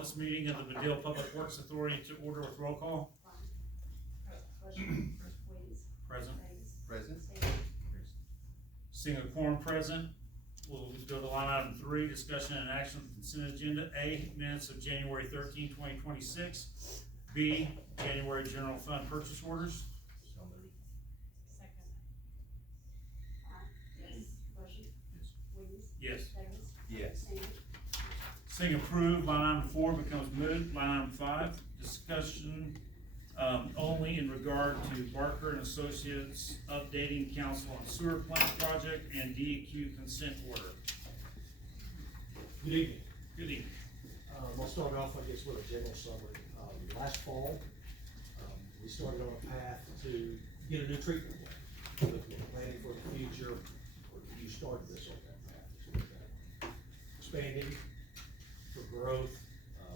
this meeting of the Madill Public Works Authority to order with roll call. Present. Present. Seeing a quorum present, we'll go to line item 3, discussion and action of the consent agenda. A, minutes of January 13, 2026. B, January general fund purchase orders. So moved. Second. Yes. Yes. Seeing approved, line item 4 becomes moot. Line item 5, discussion only in regard to Barker and Associates updating council on sewer plant project and DEQ consent order. Good evening. Good evening. I'll start off, I guess, with a general summary. Last fall, we started on a path to get a new treatment plant. Looking at planning for the future, or you started this on that path. Expanding for growth,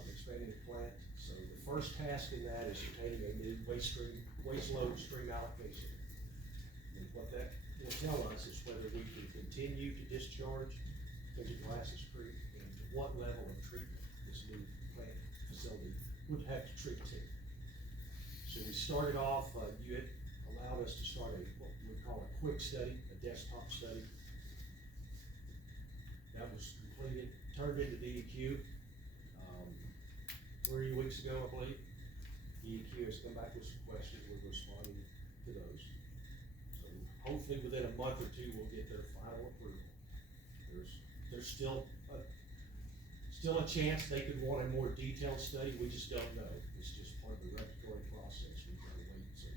expanding the plant. So the first task in that is obtaining a new waste load stream allocation. And what that will tell us is whether we can continue to discharge into Glasses Creek and to what level of treatment this new plant facility would have to treat to. So we started off, you had allowed us to start what we call a quick study, a desktop study. That was completed, turned into DEQ 3 weeks ago, I believe. DEQ has come back with some questions, we're responding to those. So hopefully within a month or two, we'll get their final approval. There's still a chance they could want a more detailed study, we just don't know. It's just part of the regulatory process, we've got to wait and see.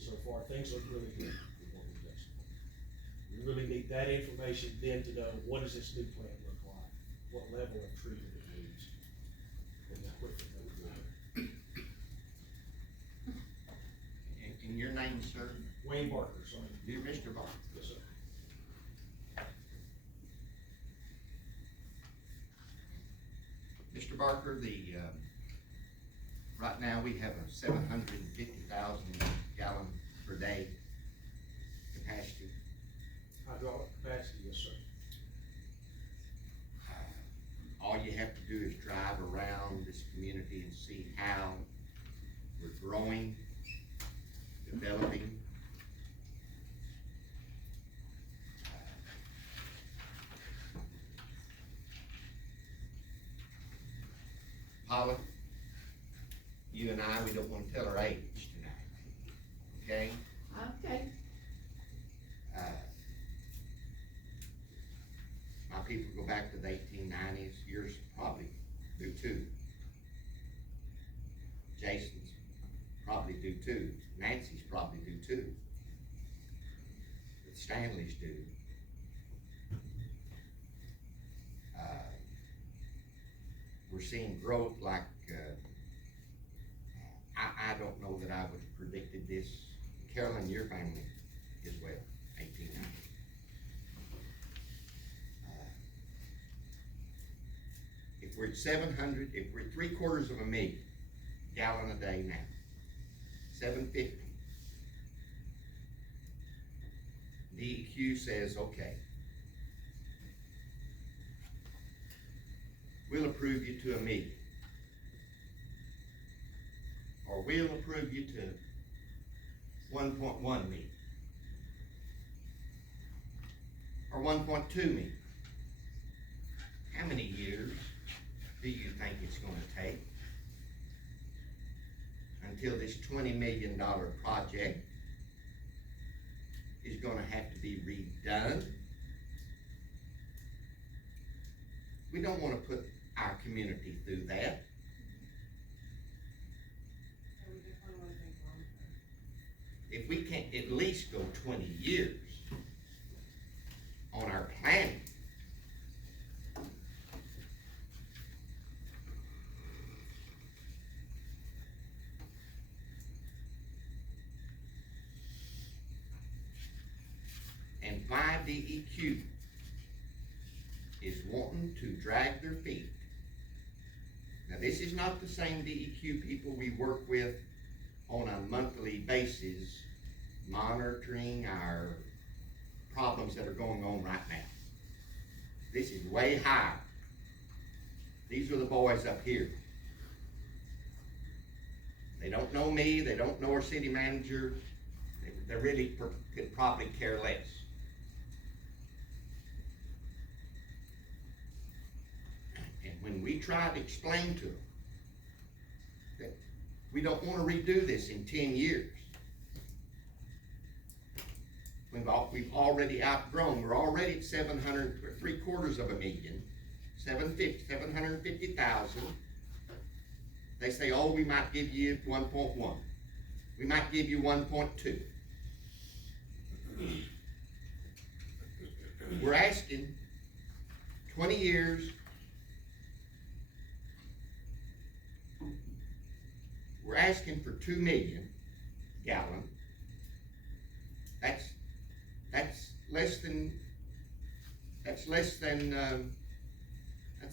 So far, things look really good with what we've done. We really need that information then to know what does this new plant look like, what level of treatment it needs, and the equipment that we want. And your name, sir? Wayne Barker, sorry. You're Mr. Barker. Yes, sir. Mr. Barker, right now we have a 750,000 gallon per day capacity. Hydraulic capacity, yes, sir. All you have to do is drive around this community and see how we're growing, developing. Paula, you and I, we don't want to tell our age tonight, okay? Okay. My people go back to the 1890s, yours probably do too. Jason's probably do too, Nancy's probably do too. The Stanleys do. We're seeing growth like, I don't know that I would have predicted this. Carolyn, your family as well, 1890. If we're at 700, if we're at 3/4 of a million gallon a day now, 750. DEQ says, okay, we'll approve you to 1 million. Or we'll approve you to 1.1 million. Or 1.2 million. How many years do you think it's gonna take until this $20 million project is gonna have to be redone? We don't wanna put our community through that. If we can't at least go 20 years on our planning, and why DEQ is wanting to drag their feet. Now, this is not the same DEQ people we work with on a monthly basis, monitoring our problems that are going on right now. This is way higher. These are the boys up here. They don't know me, they don't know our city manager, they really could probably care less. And when we try to explain to them that we don't wanna redo this in 10 years, we've already outgrown, we're already at 700,000, 750,000. They say, oh, we might give you 1.1. We might give you 1.2. We're asking 20 years. We're asking for 2 million gallon. That's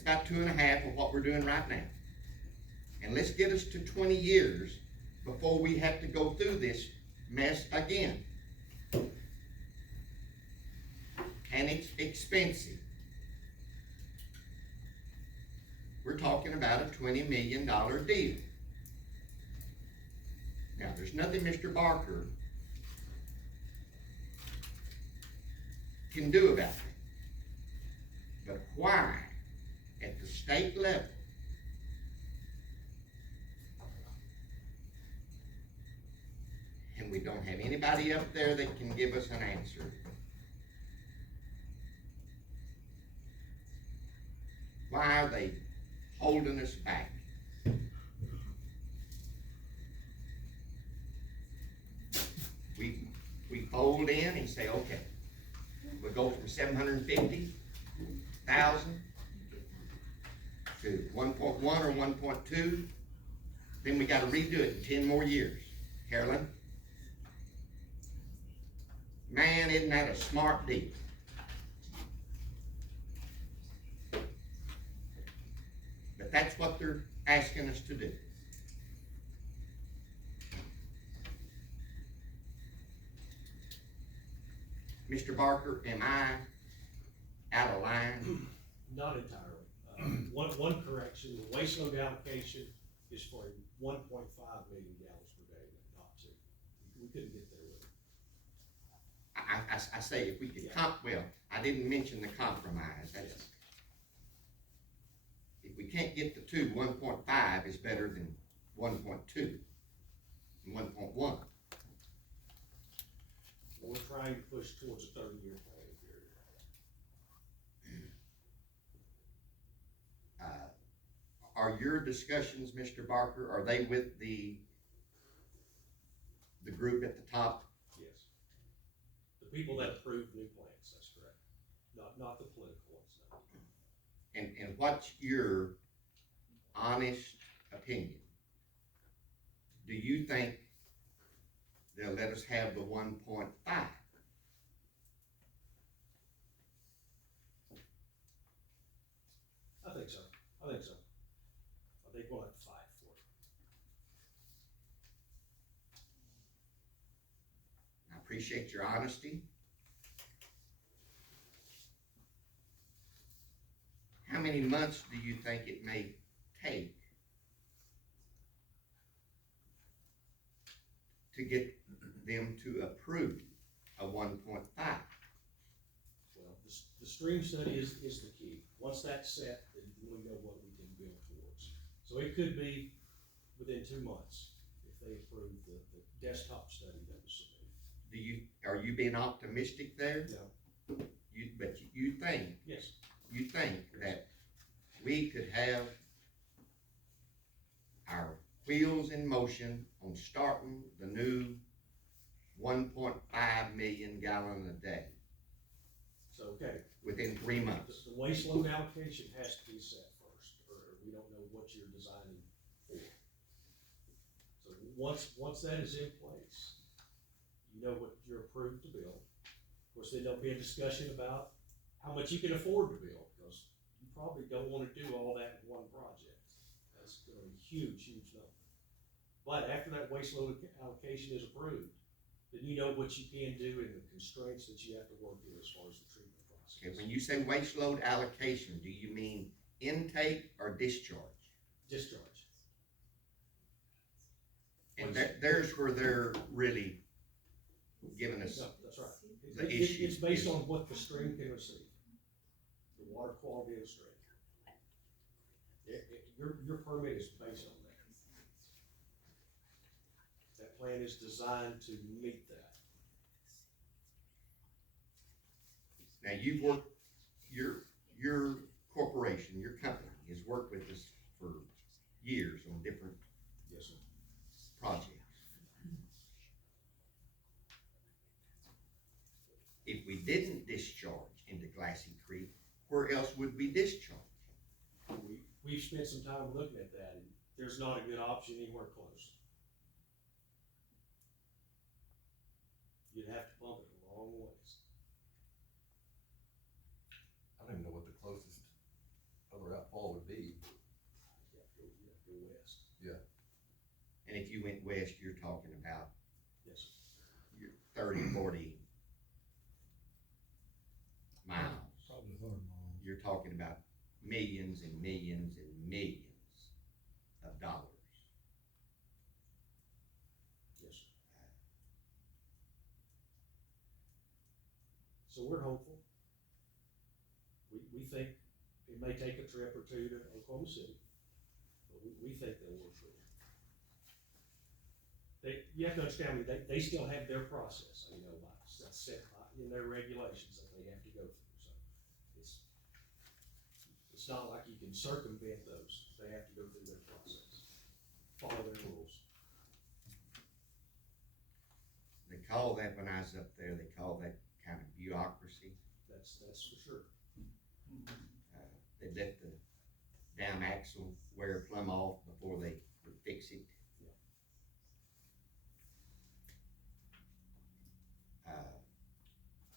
about 2.5 of what we're doing right now. And let's get us to 20 years before we have to go through this mess again. And it's expensive. We're talking about a $20 million deal. Now, there's nothing Mr. Barker can do about it. But why, at the state level, and we don't have anybody up there that can give us an answer, why are they holding us back? We fold in and say, okay, we'll go from 750,000 to 1.1 or 1.2, then we gotta redo it in 10 more years. Carolyn? Man, isn't that a smart deal? But that's what they're asking us to do. Mr. Barker, am I out of line? Not entirely. One correction, the waste load allocation is for 1.5 million gallons per day, not 2. We couldn't get there with it. I say if we could well, I didn't mention the compromise. That's, if we can't get the 2, 1.5 is better than 1.2 and 1.1. We're trying to push towards a 30-year planning period. Are your discussions, Mr. Barker, are they with the group at the top? Yes. The people that approve new plans, that's correct. Not the political ones, no. And what's your honest opinion? Do you think they'll let us have the 1.5? I think so. I think we'll have to fight for it. I appreciate your honesty. How many months do you think it may take to get them to approve a 1.5? Well, the stream study is the key. Once that's set, then we know what we can build towards. So it could be within 2 months if they approve the desktop study that was submitted. Are you being optimistic there? No. But you think? Yes. You think that we could have our wheels in motion on starting the new 1.5 million gallon a day So, okay. within 3 months? The waste load allocation has to be set first, or we don't know what you're designing for. So once that is in place, you know what you're approved to build. Of course, then there'll be a discussion about how much you can afford to build, because you probably don't wanna do all that in one project. That's gonna be huge number. But after that waste load allocation is approved, then you know what you can do and the constraints that you have to work with as far as the treatment process. Okay, when you say waste load allocation, do you mean intake or discharge? Discharge. And there's where they're really giving us, No, that's right. The It's issue based is- on what the stream can receive. The water quality of the stream. Your permit is based on that. That plan is designed to meet that. now you've worked, your corporation, your company has worked with us for years on different Yes, sir. projects. If we didn't discharge into Glassy Creek, where else would we discharge? We've spent some time looking at that, and there's not a good option anywhere close. You'd have to pump it a long ways. I don't even know what the closest other outfall would be. You have to go west. And if you went west, you're talking about Yes, sir. your 30, 40 miles. Probably 100 miles. You're talking about millions and millions and millions of dollars. Yes, sir. So we're hopeful. We think it may take a trip or two to Oklahoma City, but we think they'll work through it. You have to understand, I mean, they still have their process, you know, that's set by, in their regulations that they have to go through, so it's not like you can circumvent those, they have to go through their process, follow their rules. They call that, when I was up there, they call that kind of bureaucracy. That's for sure. They let the down axle wear plumb off before they would fix it.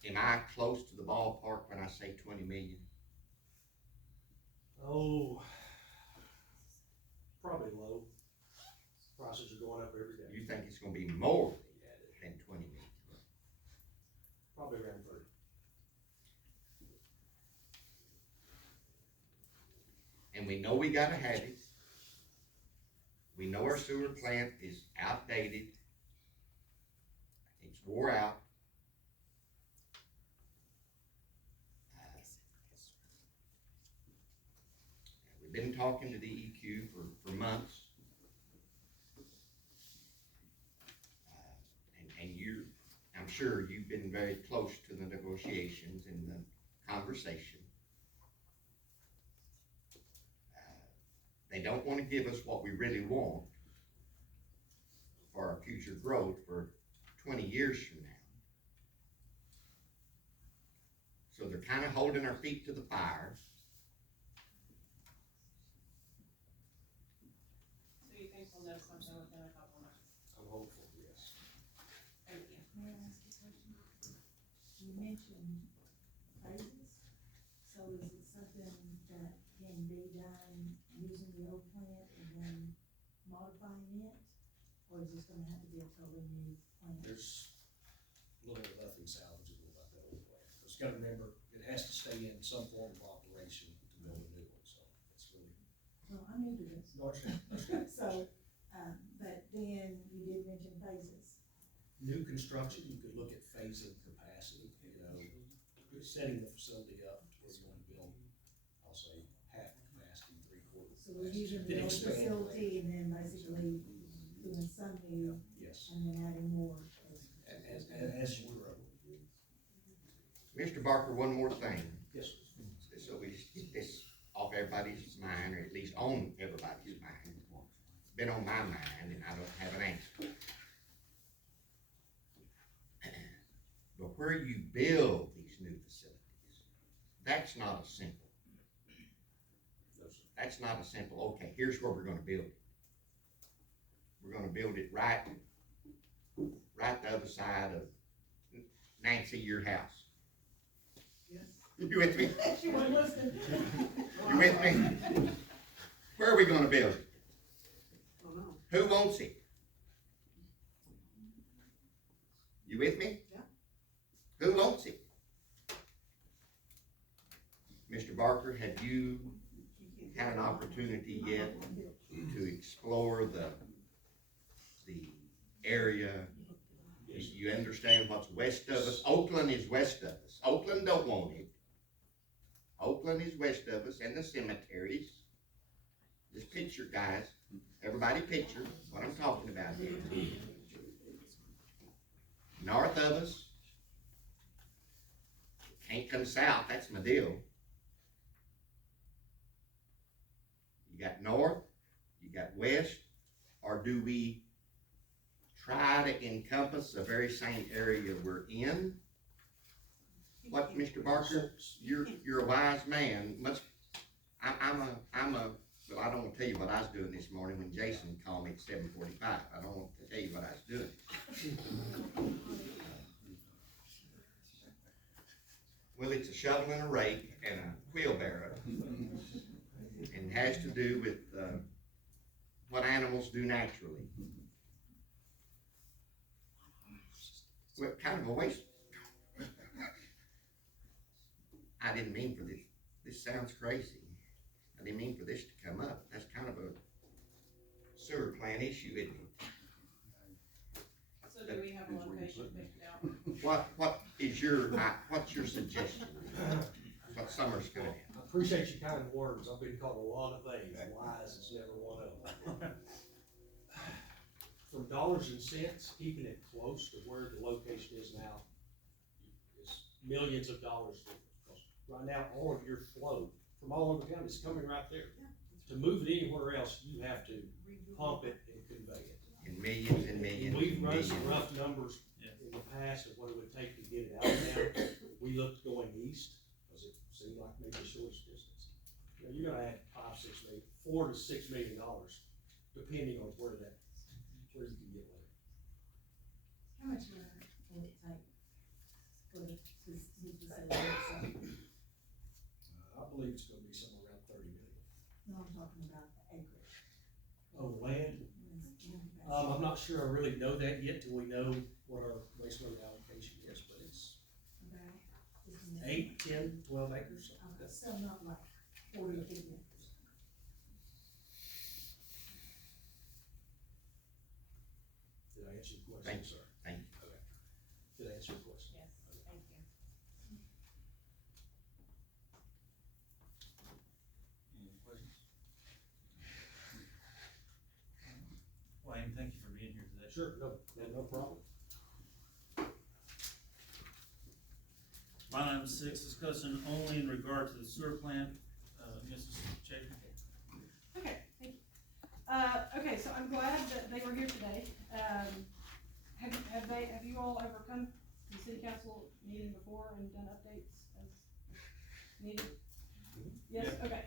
Am I close to the ballpark when I say 20 million? Oh, probably low. Prices are going up every day. You think it's gonna be more than 20 million? Probably around 30. And we know we gotta have it. We know our sewer plant is outdated. It's wore out. We've been talking to the EQ for months. And I'm sure you've been very close to the negotiations and the conversation. They don't want to give us what we really want for our future growth for 20 years from now. So they're kind of holding our feet to the fire. So you think we'll know something within a couple months? I'm hopeful, yes. Thank you. May I ask a question? You mentioned phases, so is it something that can be done using the old plant and then modifying it? Or is this gonna have to be a totally new plant? There's little or nothing salvageable about that old plant. Because you gotta remember, it has to stay in some form of operation to build a new one, so it's really. Well, I'm new to this. No, understand. So, but then you did mention phases. New construction, you could look at phasing capacity, you know, setting the facility up where you want to build, I'll say, half capacity, 3/4. So we're using Then the old expand. facility and then basically doing some new Yes, and then adding more. as you grow. Mr. Barker, one more thing, Yes, so we just get this off everybody's mind, or at least on everybody's mind. It's been on my mind, and I don't have an answer. But where you build these new facilities, that's not a simple. no, sir. That's not a simple, okay, here's where we're gonna build it. We're gonna build it right the other side of Nancy, your house. Yes. You with me? She wasn't listening. You with me? Where are we gonna build it? Oh, no. Who wants it? You with me? Yeah. Who wants it? Mr. Barker, have you had an opportunity yet to explore the area. You understand what's west of us? Oakland is west of us. Oakland don't want it. Oakland is west of us, and the cemeteries. Just picture, guys. Everybody picture what I'm talking about here. North of us, can't come south, that's Madill. You got north, you got west, or do we try to encompass the very same area we're in? What, Mr. Barker? You're a wise man. Well, I don't want to tell you what I was doing this morning when Jason called me at 7:45. I don't want to tell you what I was doing. Well, it's a shovel and a rake and a wheelbarrow. And has to do with what animals do naturally. Well, kind of a waste. I didn't mean for this. This sounds crazy. I didn't mean for this to come up. That's kind of a sewer plant issue, isn't it? So do we have a location picked out? What's your suggestion? What Summer's gonna have? I appreciate your kind words. I've been called a lot of things. Wise is never one of them. From dollars and cents, keeping it close to where the location is now is millions of dollars different. Because right now, all of your flow from all over the county is coming right there. To move it anywhere else, you have to pump it and convey it. In millions and millions And we've and run some millions. rough numbers Yeah. in the past of what it would take to get it out of there. We looked going east, because it seemed like maybe the shortest distance. You know, you're gonna add $4 to $6 million, depending on where you can get it. How much money can it take for the facility itself? I believe it's gonna be somewhere around 30 million. No, I'm talking about the acreage. Oh, land? I'm not sure I really know that yet till we know what our wastewater allocation is, but it's Okay. 8, 10, 12 acres. Okay, so not like 40 or 50 acres. Did I answer your question, Thank you. sir? Thank you. Okay. Did I answer your question? Yes, thank you. Any questions? Wayne, thank you for being here today. Sure, no problem. Line item 6, discussion only in regard to the sewer plant. Mrs. Chapin? Okay, thank you. Okay, so I'm glad that they were here today. Have you all ever come to the city council meeting before and done updates as needed? Yes, okay,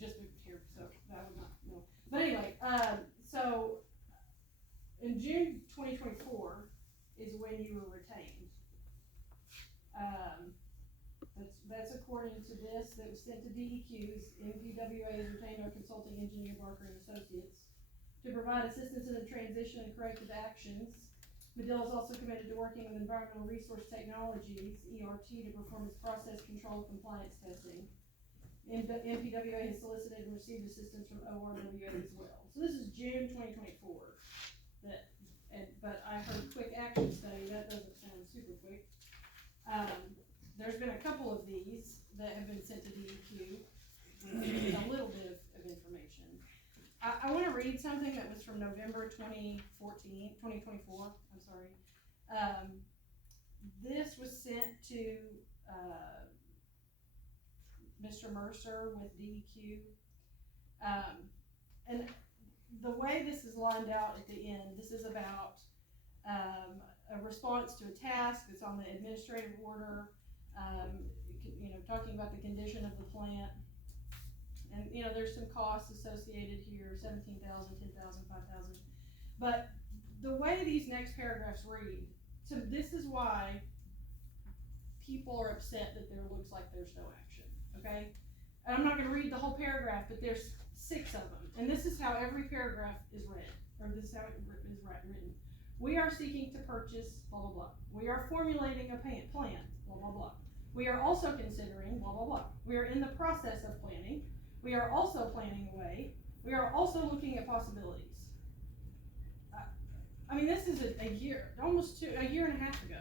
just moved here, so that would not, no. But anyway, so in June 2024 is when you were retained. That's according to this, that was sent to DEQ's. MPWA has retained our consulting engineer Barker and Associates to provide assistance in the transition and corrective actions. Madill is also committed to working with Environmental Resource Technologies, ERT, to perform its process control compliance testing. MPWA has solicited and received assistance from ORWA as well. So this is June 2024. But I heard quick action study, that doesn't sound super quick. There's been a couple of these that have been sent to DEQ with a little bit of information. I wanna read something that was from November 2024, I'm sorry. This was sent to, Mr. Mercer with DEQ. And the way this is lined out at the end, this is about, a response to a task that's on the administrative order, talking about the condition of the plant. And, there's some costs associated here, 17,000, 10,000, 5,000. But the way these next paragraphs read, so this is why people are upset that there looks like there's no action, okay? And I'm not gonna read the whole paragraph, but there's 6 of them. And this is how every paragraph is read, or this is how it is written. We are seeking to purchase blah, blah, blah. We are formulating a plan, blah, blah, blah. We are also considering blah, blah, blah. We are in the process of planning. We are also planning a way. We are also looking at possibilities. I mean, this is a year, almost a year and a half ago,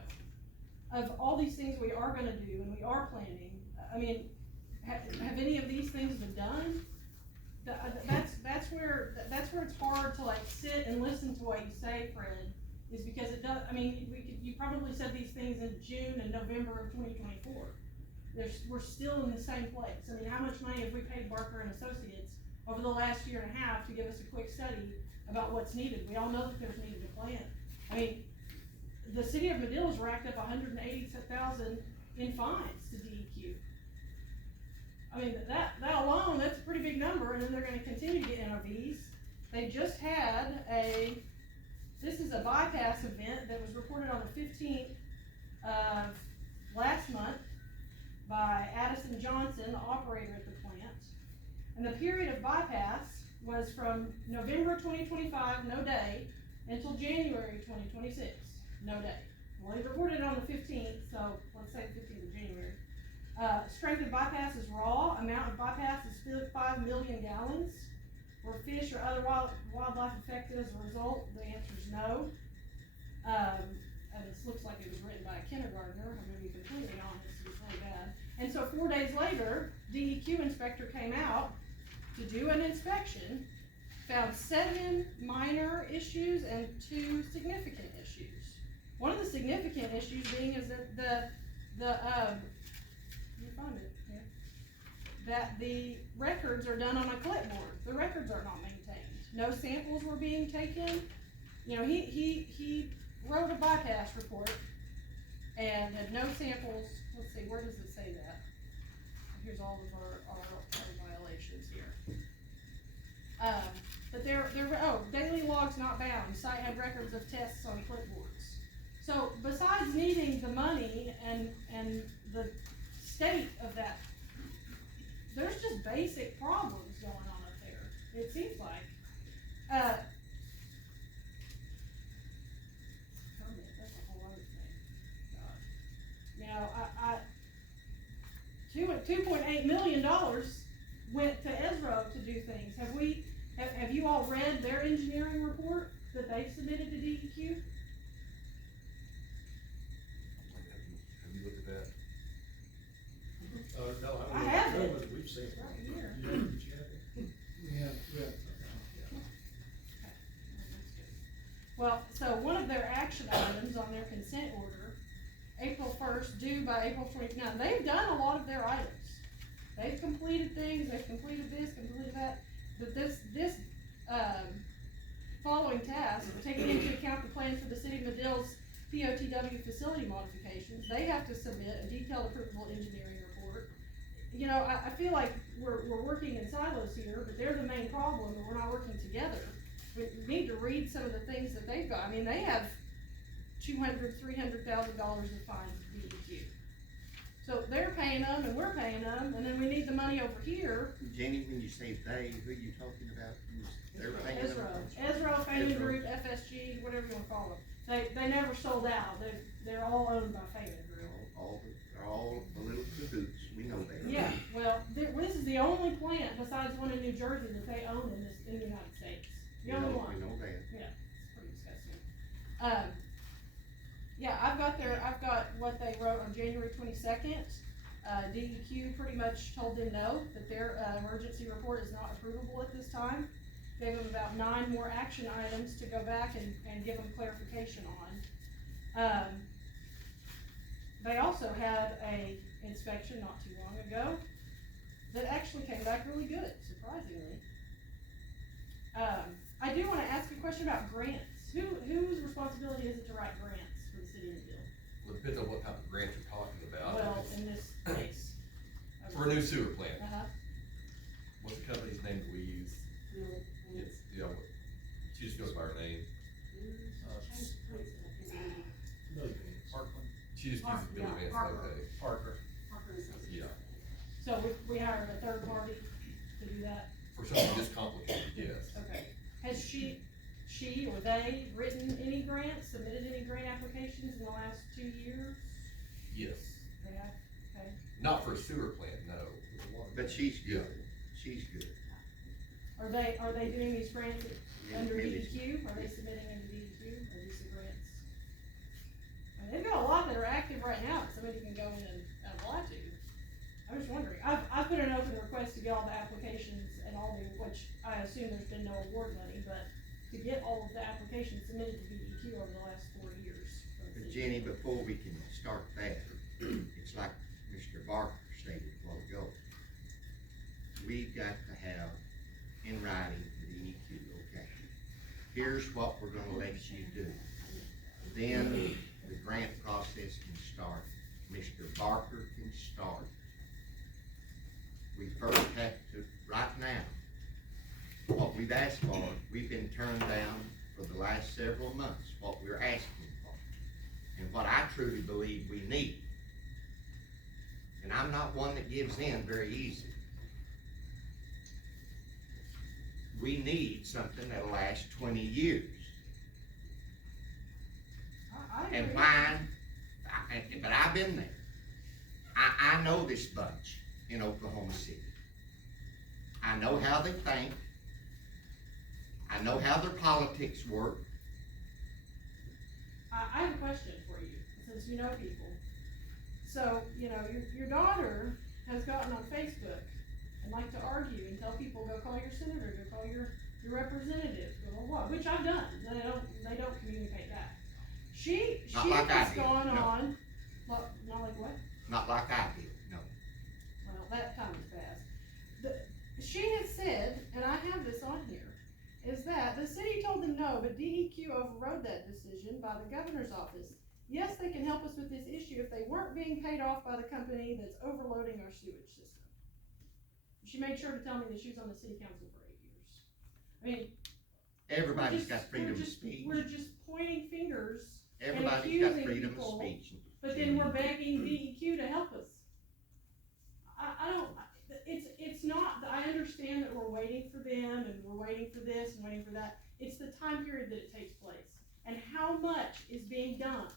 of all these things we are gonna do and we are planning. I mean, have any of these things been done? That's where it's hard to like sit and listen to what you say, Fred, is because it does, I mean, you probably said these things in June and November of 2024. We're still in the same place. I mean, how much money have we paid Barker and Associates over the last year and a half to give us a quick study about what's needed? We all know that there's needed a plan. I mean, the city of Madill has racked up $180,000 in fines to DEQ. I mean, that alone, that's a pretty big number, and then they're gonna continue to get NOVs. They just had this is a bypass event that was reported on the 15th of last month by Addison Johnson, the operator at the plant. And the period of bypass was from November 2025, no day, until January 2026, no day. Well, he reported it on the 15th, so let's say the 15th of January. Strength of bypass is raw. Amount of bypass is 5 million gallons. Were fish or other wildlife affected as a result? The answer is no. And this looks like it was written by a kindergartner. I'm going to be completely honest, it's really bad. And so 4 days later, DEQ inspector came out to do an inspection, found 7 minor issues and 2 significant issues. One of the significant issues being is that let me find it here, that the records are done on a clipboard. The records are not maintained. No samples were being taken. You know, he wrote a bypass report and had no samples. Let's see, where does it say that? Here's all of our violations here. But daily logs not bound. Site had records of tests on clipboards. So besides needing the money and the state of that, there's just basic problems going on up there, it seems like. Permit, that's a whole other thing. God. Now, $2.8 million went to Ezra to do things. Have you all read their engineering report that they submitted to DEQ? Have you looked at that? No, I have it. But we've seen it. Right here. You have it? We have. Well, so one of their action items on their consent order, April 1st, due by April 29th, they've done a lot of their items. They've completed things, they've completed this, completed that, but this following task, taking into account the plans for the city of Madill's POTW facility modifications, they have to submit a detailed approvable engineering report. You know, I feel like we're working in silos here, but they're the main problem, and we're not working together. We need to read some of the things that they've got. I mean, they have $200,000, $300,000 of fines to DEQ. So they're paying them and we're paying them, and then we need the money over here. Jenny, when you say they, who are you talking about? They're paying them? Ezra, Family Ezra. Group, FSG, whatever you wanna call them. They never sold out. They're all owned by Family Group. They're all the little cahoots, we know that. Yeah, well, this is the only plant besides one in New Jersey that they own in the United States. The only one. We know that. Yeah, it's pretty disgusting. Yeah, I've got what they wrote on January 22nd. DEQ pretty much told them no, that their emergency report is not approvable at this time. Gave them about 9 more action items to go back and give them clarification on. They also had a inspection not too long ago that actually came back really good, surprisingly. I do want to ask a question about grants. Whose responsibility is it to write grants for the city of Madill? Well, it depends on what type of grant you're talking about. Well, in this case. For a new sewer plant, Uh-huh. what's the company's name that we use? It's, she just goes by her name. Parkland. She just uses Billy Vance Parker. like that. Parker. Yeah. So we hired a third party to do that? For something this complicated, yes. Okay. Has she or they written any grants, submitted any grant applications in the last 2 years? Yes. They have, okay. Not for a sewer plant, no. But she's good. She's good. Are they doing these grants under Millie's- DEQ? Are they submitting under DEQ, or these the grants? And they've got a lot that are active right now that somebody can go in and apply to. I was wondering, I've put an open request to get all the applications and all the, which I assume there's been no award money, but to get all of the applications submitted to DEQ over the last 4 years. But Jenny, before we can start that, it's like Mr. Barker stated a while ago. We've got to have in writing the DEQ, okay, here's what we're gonna let you do. Then the grant process can start. Mr. Barker can start. We first have to, right now, what we've asked for, we've been turned down for the last several months, what we're asking for, and what I truly believe we need. And I'm not one that gives in very easy. We need something that'll last 20 years. I And agree. why, but I've been there. I know this bunch in Oklahoma City. I know how they think. I know how their politics work. I have a question for you, since you know people. So, your daughter has gotten on Facebook and like to argue and tell people, go call your senator, go call your representative, blah, blah, blah, which I've done. They don't communicate that. She Not like I has did, gone no. on, not like what? Not like I did, no. Well, that time has passed. She has said, and I have this on here, is that the city told them no, but DEQ overrode that decision by the governor's office. Yes, they can help us with this issue if they weren't being paid off by the company that's overloading our sewage system. She made sure to tell me that she was on the city council for 8 years. I mean, Everybody's got freedom of we're speech. just pointing fingers, Everybody's got accusing freedom people, of speech. but then we're begging DEQ to help us. I don't, it's not, I understand that we're waiting for them, and we're waiting for this, and waiting for that. It's the time period that it takes place, and how much is being done.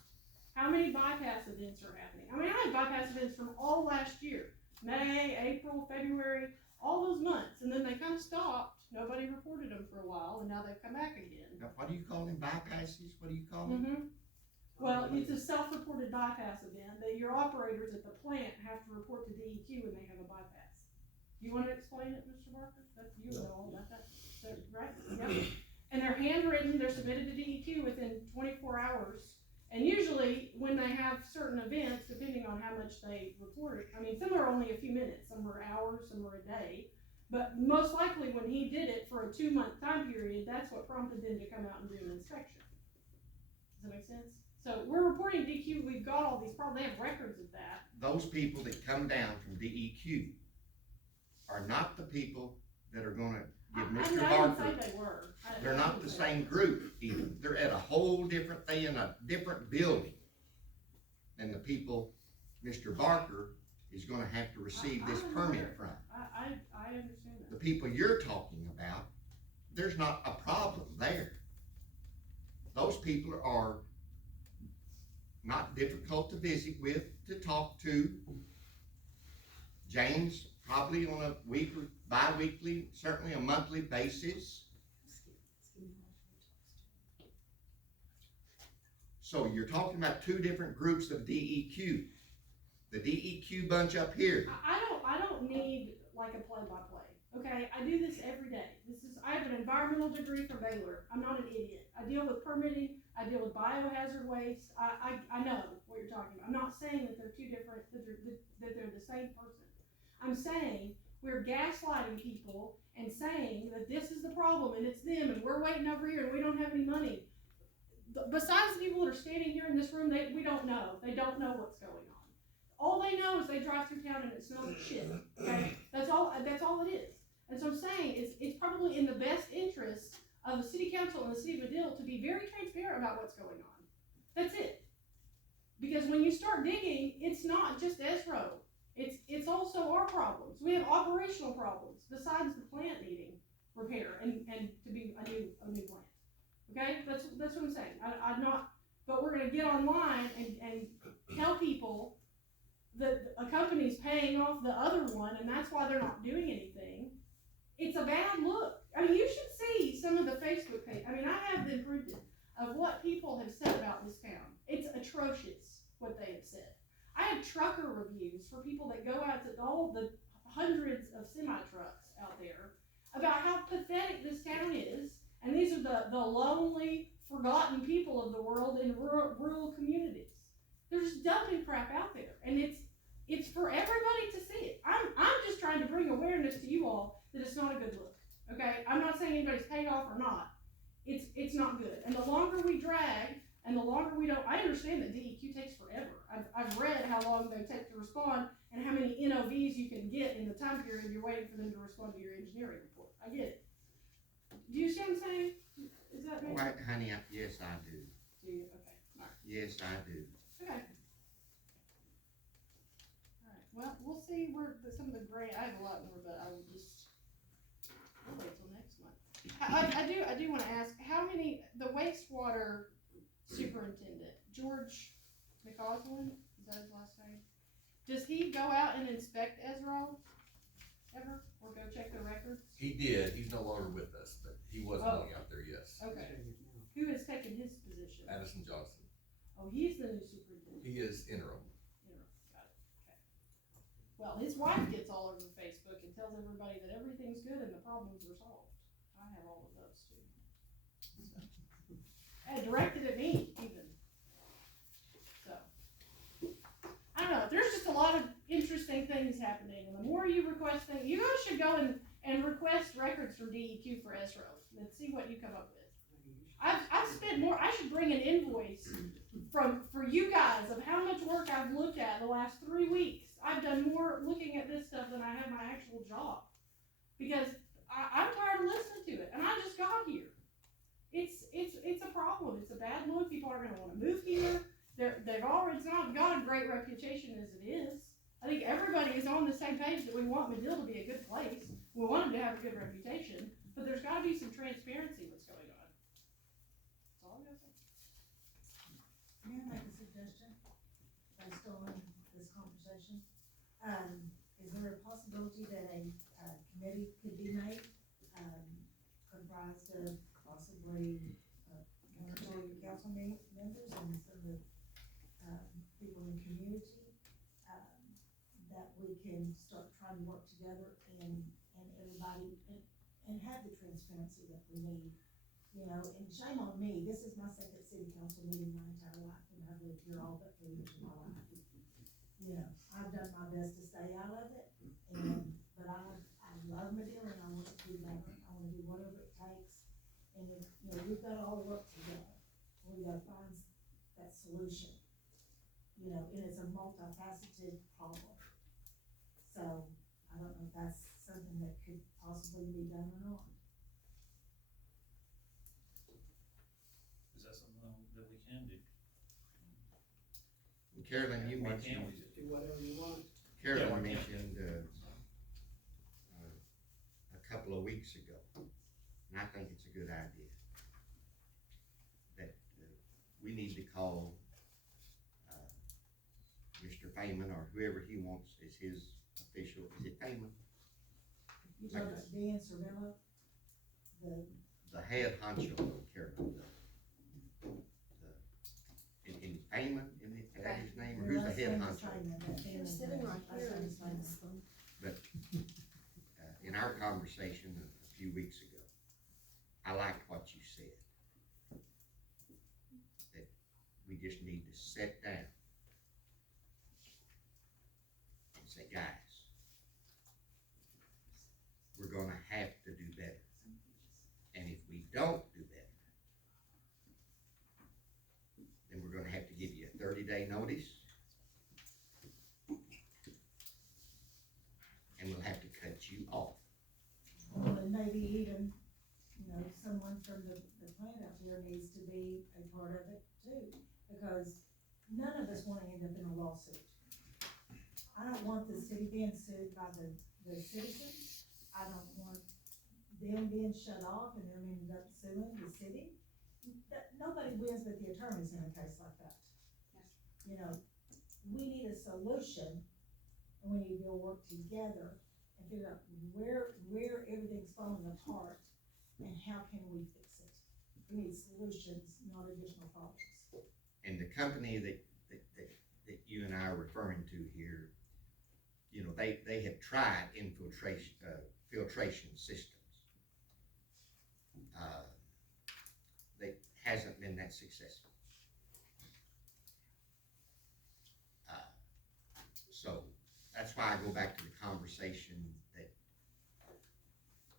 How many bypass events are happening? I mean, I had bypass events from all last year. May, April, February, all those months, and then they kind of stopped. Nobody reported them for a while, and now they've come back again. Now, what do you call them, bypasses? What do you call them? Mm-hmm. Well, it's a self-reported bypass event that your operators at the plant have to report to DEQ when they have a bypass. You want to explain it, Mr. Barker? You know all about that, right? Yep. And they're handwritten, they're submitted to DEQ within 24 hours. And usually, when they have certain events, depending on how much they report it, I mean, some are only a few minutes, some are hours, some are a day. But most likely, when he did it for a 2-month time period, that's what prompted them to come out and do an inspection. Does that make sense? So we're reporting DEQ, we've got all these problems, they have records of that. Those people that come down from DEQ are not the people that are gonna give Mr. I Barker. didn't say they were. They're not the same group even. They're at a whole different, they in a different building than the people Mr. Barker is gonna have to receive this permit from. I understand The that. people you're talking about, there's not a problem there. Those people are not difficult to visit with, to talk to. James, probably on a weekly, bi-weekly, certainly a monthly basis. So you're talking about two different groups of DEQ. The DEQ bunch up here. I don't need like a play-by-play, okay? I do this every day. I have an environmental degree from Baylor. I'm not an idiot. I deal with permitting, I deal with biohazard waste. I know what you're talking about. I'm not saying that they're two different, that they're the same person. I'm saying we're gaslighting people and saying that this is the problem and it's them and we're waiting over here and we don't have any money. Besides the people that are standing here in this room, we don't know. They don't know what's going on. All they know is they drive through town and it smells like shit, okay? That's all it is. And so I'm saying it's probably in the best interest of the city council and the city of Madill to be very transparent about what's going on. That's it. Because when you start digging, it's not just Esro. It's also our problems. We have operational problems besides the plant needing repair and to be a new plant. Okay, that's what I'm saying. I'm not, but we're gonna get online and tell people that a company's paying off the other one, and that's why they're not doing anything. bad look. I mean, you should see some of the Facebook page. I mean, I have them printed of what people have said about this town. It's atrocious what they have said. I have trucker reviews for people that go out to all the hundreds of semi-trucks out there about how pathetic this town is, and these are the lonely, forgotten people of the world in rural communities. They're just dumping crap out there, and it's for everybody to see it. I'm just trying to bring awareness to you all that it's not a good look. Okay, I'm not saying anybody's paid off or not. It's not good, and the longer we drag, and the longer we don't. I understand that DEQ takes forever. I've read how long they take to respond, and how many NOVs you can get in the time period you're waiting for them to respond to your engineering report. I get it. Do you see what I'm saying? Is that me? Right, honey, yes, I do. Do you? Okay. All right. Yes, I do. Okay. All right. Well, we'll see where some of the grant. I have a lot more, but I will just. I'll wait till next month. I do want to ask how many the wastewater superintendent George McCausland, is that his last name? Does he go out and inspect Ezra ever, or go check the records? He did, he's no longer with us, but he was Oh. going out there, yes. Okay. Who has taken his position? Addison Johnson, Oh, he's the new superintendent. he is interim. Got it. Okay. Well, his wife gets all over Facebook and tells everybody that everything's good and the problems are solved. I have all of those too. And directed at me even. So, I don't know, there's just a lot of interesting things happening, and the more you request things, you guys should go and request records from DEQ for SRO, and see what you come up with. I've spent more, I should bring an invoice for you guys of how much work I've looked at the last 3 weeks. I've done more looking at this stuff than I have my actual job. Because I'm tired of listening to it, and I just got here. It's a problem. It's a bad look. People aren't gonna wanna move here. They've already, it's not got a great reputation as it is. I think everybody is on the same page that we want Madill to be a good place. We want them to have a good reputation, but there's gotta be some transparency what's going on. That's all I'm gonna say. May I make a suggestion based on this conversation? Is there a possibility that a committee could be made, comprised of possibly, one or two council members and some of the, people in the community, that we can start trying to work together and everybody, and have the transparency that we need. You know, and shame on me, this is my second city council meeting my entire life, and I've lived here all but 3 years of my life. You know, I've done my best to stay out of it, but I love Madill and I want it to be better, I wanna do whatever it takes. And if, you know, we've got to all work together, we gotta find that solution. You know, and it's a multifaceted problem. So, I don't know if that's something that could possibly be done or not. Is that something that we can do? Carolyn, you Why mentioned, can't we do? Do whatever you want. Carolyn Yeah, why can't- mentioned, a couple of weeks ago, and I think it's a good idea, that we need to call Mr. Payman, or whoever he wants as his official, is it Payman? You talking about Dan Cervello? The head honcho of Carolyn. In Payman, is that his name, or who's the head honcho? They're sitting right here. But, in our conversation a few weeks ago, I liked what you said. That we just need to sit down and say, guys, we're gonna have to do better. And if we don't do better, then we're gonna have to give you a 30-day notice. And we'll have to cut you off. Well, and maybe even, you know, someone from the plant out there needs to be a part of it too, because none of us wanna end up in a lawsuit. I don't want the city being sued by the citizens, I don't want them being shut off and them ended up suing the city. Nobody wins but the attorneys in a case like that. You know, we need a solution, and we need to go work together and figure out where everything's falling apart, and how can we fix it? We need solutions, not additional problems. And the company that you and I are referring to here, you know, they have tried filtration systems. That hasn't been that successful. So that's why I go back to the conversation that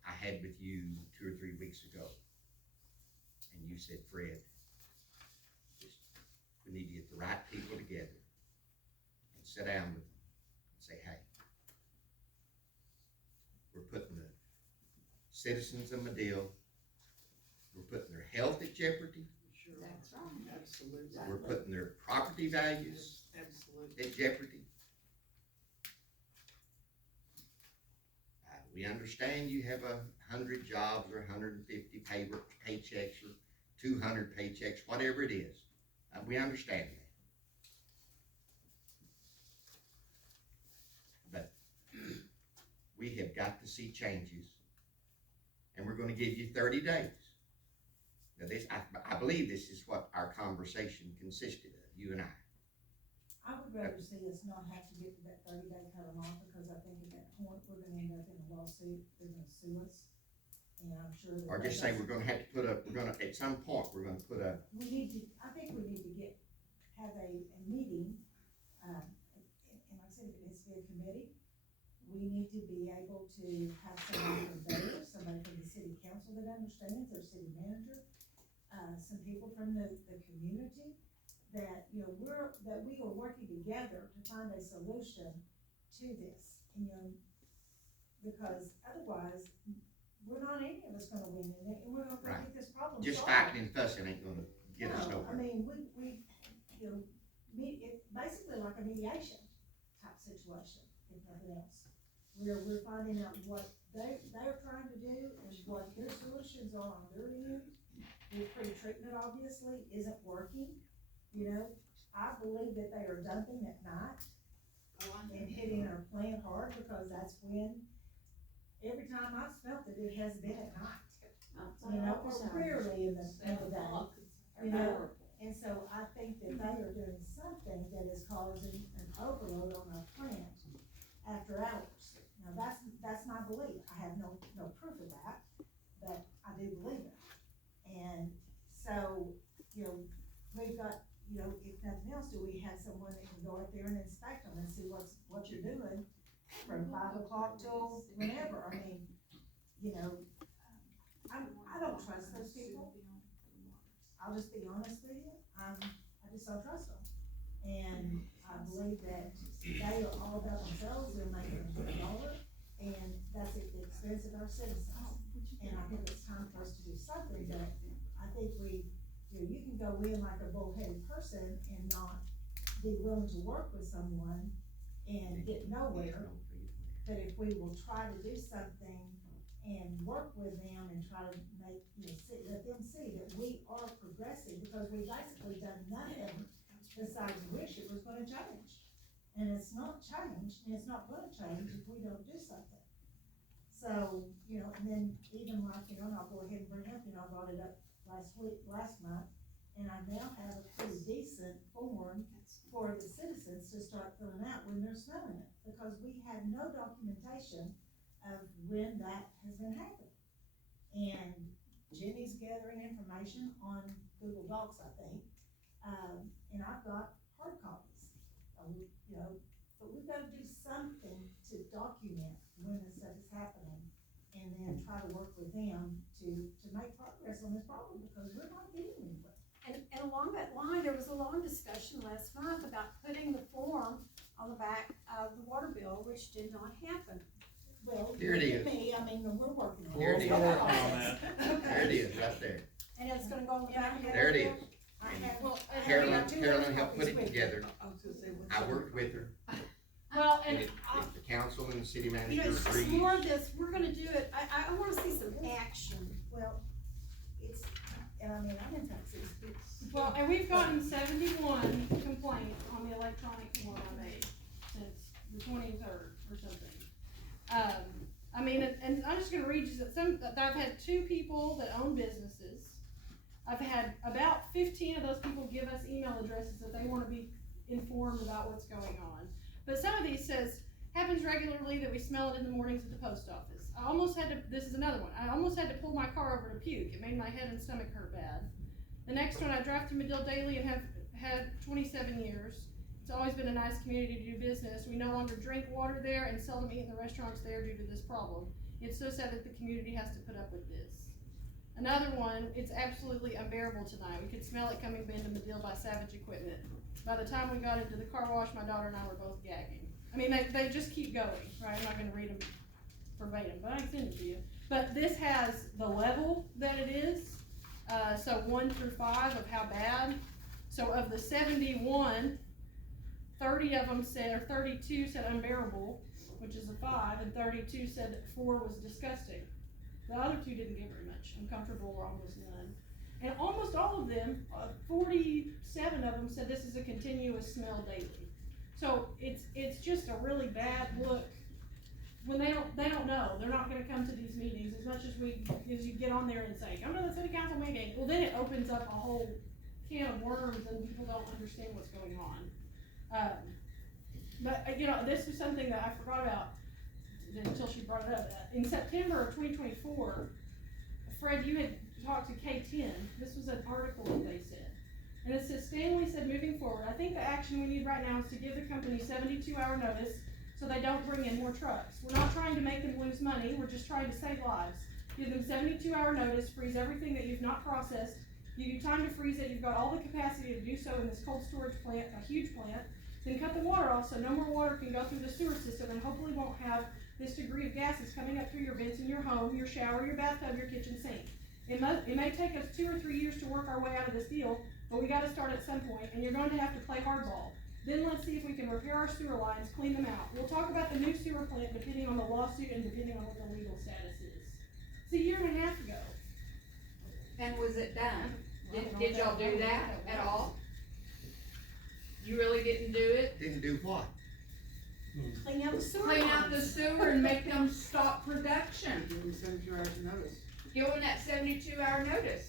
I had with you 2 or 3 weeks ago. And you said, Fred, we need to get the right people together and sit down with them and say, hey, we're putting the citizens of Madill, we're putting their health at jeopardy, That's right. Absolutely. we're putting their property values Absolutely. at jeopardy. We understand you have 100 jobs or 150 paychecks or 200 paychecks, whatever it is. We understand that. But we have got to see changes, and we're gonna give you 30 days. Now I believe this is what our conversation consisted of, you and I. I would rather see us not have to get to that 30-day cut them off, because I think at that point, we're gonna end up in a lawsuit, they're gonna sue us. And I'm sure that. Or just say we're gonna have to at some point, we're gonna put a, I think we need to have a meeting, and like I said, if it needs to be a committee, we need to be able to have somebody from there, somebody from the city council that understands, their city manager, some people from the community, that, you know, we are working together to find a solution to this, you know, because otherwise, we're not any of us gonna win, and we're not gonna get this problem solved. just fighting and fussing ain't gonna get us No, nowhere. I mean, we, you know, it's basically like a mediation type situation, if nothing else. Where we're finding out what they're trying to do and what their solutions are on their end. The pre-treatment obviously isn't working, you know. I believe that they are dumping at night and hitting our plant hard, because that's when, every time I've smelt it, it has been at night. You know, rarely in the day, you know. And so I think that they are doing something that is causing an overload on our plant after hours. Now, that's my belief. I have no proof of that, but I do believe it. And so, you know, we've got, you know, if nothing else, do we have someone that can go out there and inspect them and see what you're doing from 5 o'clock till whenever? I mean, you know, I don't trust those people. I'll just be honest with you. I just don't trust them. And I believe that they are all about themselves. They're making a dollar, and that's at the expense of our citizens. And I think it's time for us to do something, but I think you can go in like a bullheaded person and not be willing to work with someone and get nowhere. But if we will try to do something and work with them and try to make, you know, let them see that we are progressing, because we've basically done nothing besides wish it was gonna change. And it's not changed, and it's not gonna change if we don't do something. So, you know, and then even like, you know, and I'll go ahead and bring up, you know, I brought it up last month, and I now have a pretty decent form for the citizens to start filling out when they're smelling it, because we had no documentation of when that has been happening. And Jenny's gathering information on Google Docs, I think, and I've got hard copies. You know, but we've gotta do something to document when this stuff is happening, and then try to work with them to make progress on this problem, because we're not getting anywhere. And along that line, there was a long discussion last month about putting the form on the back of the water bill, which did not happen. Well, Here it look at is. me, I mean, we're working on it. Here it is. We're working on that. There it is, right there. And it's gonna go on the back of the There it water is. bill? I have, well, Carolyn helped put it together. I was gonna say, I worked with her, Well, and and if the council and the city you know, manager it's just agree. more of this, we're gonna do it, I wanna see some action. well, it's, and I mean, I'm in Texas, Well, and we've gotten 71 complaints on the electronic form I made since the 23rd or something. I mean, and I'm just gonna read you that I've had 2 people that own businesses. I've had about 15 of those people give us email addresses that they wanna be informed about what's going on. But some of these says, happens regularly that we smell it in the mornings at the post office. I almost had to, this is another one, I almost had to pull my car over to puke. It made my head and stomach hurt bad. The next one, I drive to Madill daily and have had 27 years. It's always been a nice community to do business. We no longer drink water there and seldom eat in the restaurants there due to this problem. It's so sad that the community has to put up with this. Another one, it's absolutely unbearable tonight. We could smell it coming into Madill by Savage Equipment. By the time we got into the car wash, my daughter and I were both gagging. I mean, they just keep going, right? I'm not gonna read them verbatim, but I can send it to you. But this has the level that it is, so 1 through 5 of how bad. So of the 71, 30 of them said, or 32 said unbearable, which is a 5, and 32 said that 4 was disgusting. The other 2 didn't get very much, uncomfortable or almost none. And almost all of them, 47 of them said this is a continuous smell daily. So it's just a really bad look when they don't know. They're not gonna come to these meetings as much as you get on there and say, come to the city council meeting. Well, then it opens up a whole can of worms and people don't understand what's going on. But you know, this was something that I forgot about until she brought it up. In September of 2024, Fred, you had talked to K10. This was an article that they said. And it says, Stanley said, moving forward, I think the action we need right now is to give the company 72-hour notice so they don't bring in more trucks. We're not trying to make them lose money, we're just trying to save lives. Give them 72-hour notice, freeze everything that you've not processed, give you time to freeze it, you've got all the capacity to do so in this cold storage plant, a huge plant, then cut the water off so no more water can go through the sewer system and hopefully won't have this degree of gases coming up through your vents in your home, your shower, your bathtub, your kitchen sink. It may take us 2 or 3 years to work our way out of this deal, but we gotta start at some point, and you're going to have to play hardball. Then let's see if we can repair our sewer lines, clean them out. We'll talk about the new sewer plant depending on the lawsuit and depending on what the legal status is. It's a year and a half ago. And was it done? Well, I don't know Did if y'all do that at all? You really didn't do it? Didn't do what? Clean out the sewer Clean out the lines. sewer and make them stop production. Give me 72 hours notice. Give them that 72-hour notice.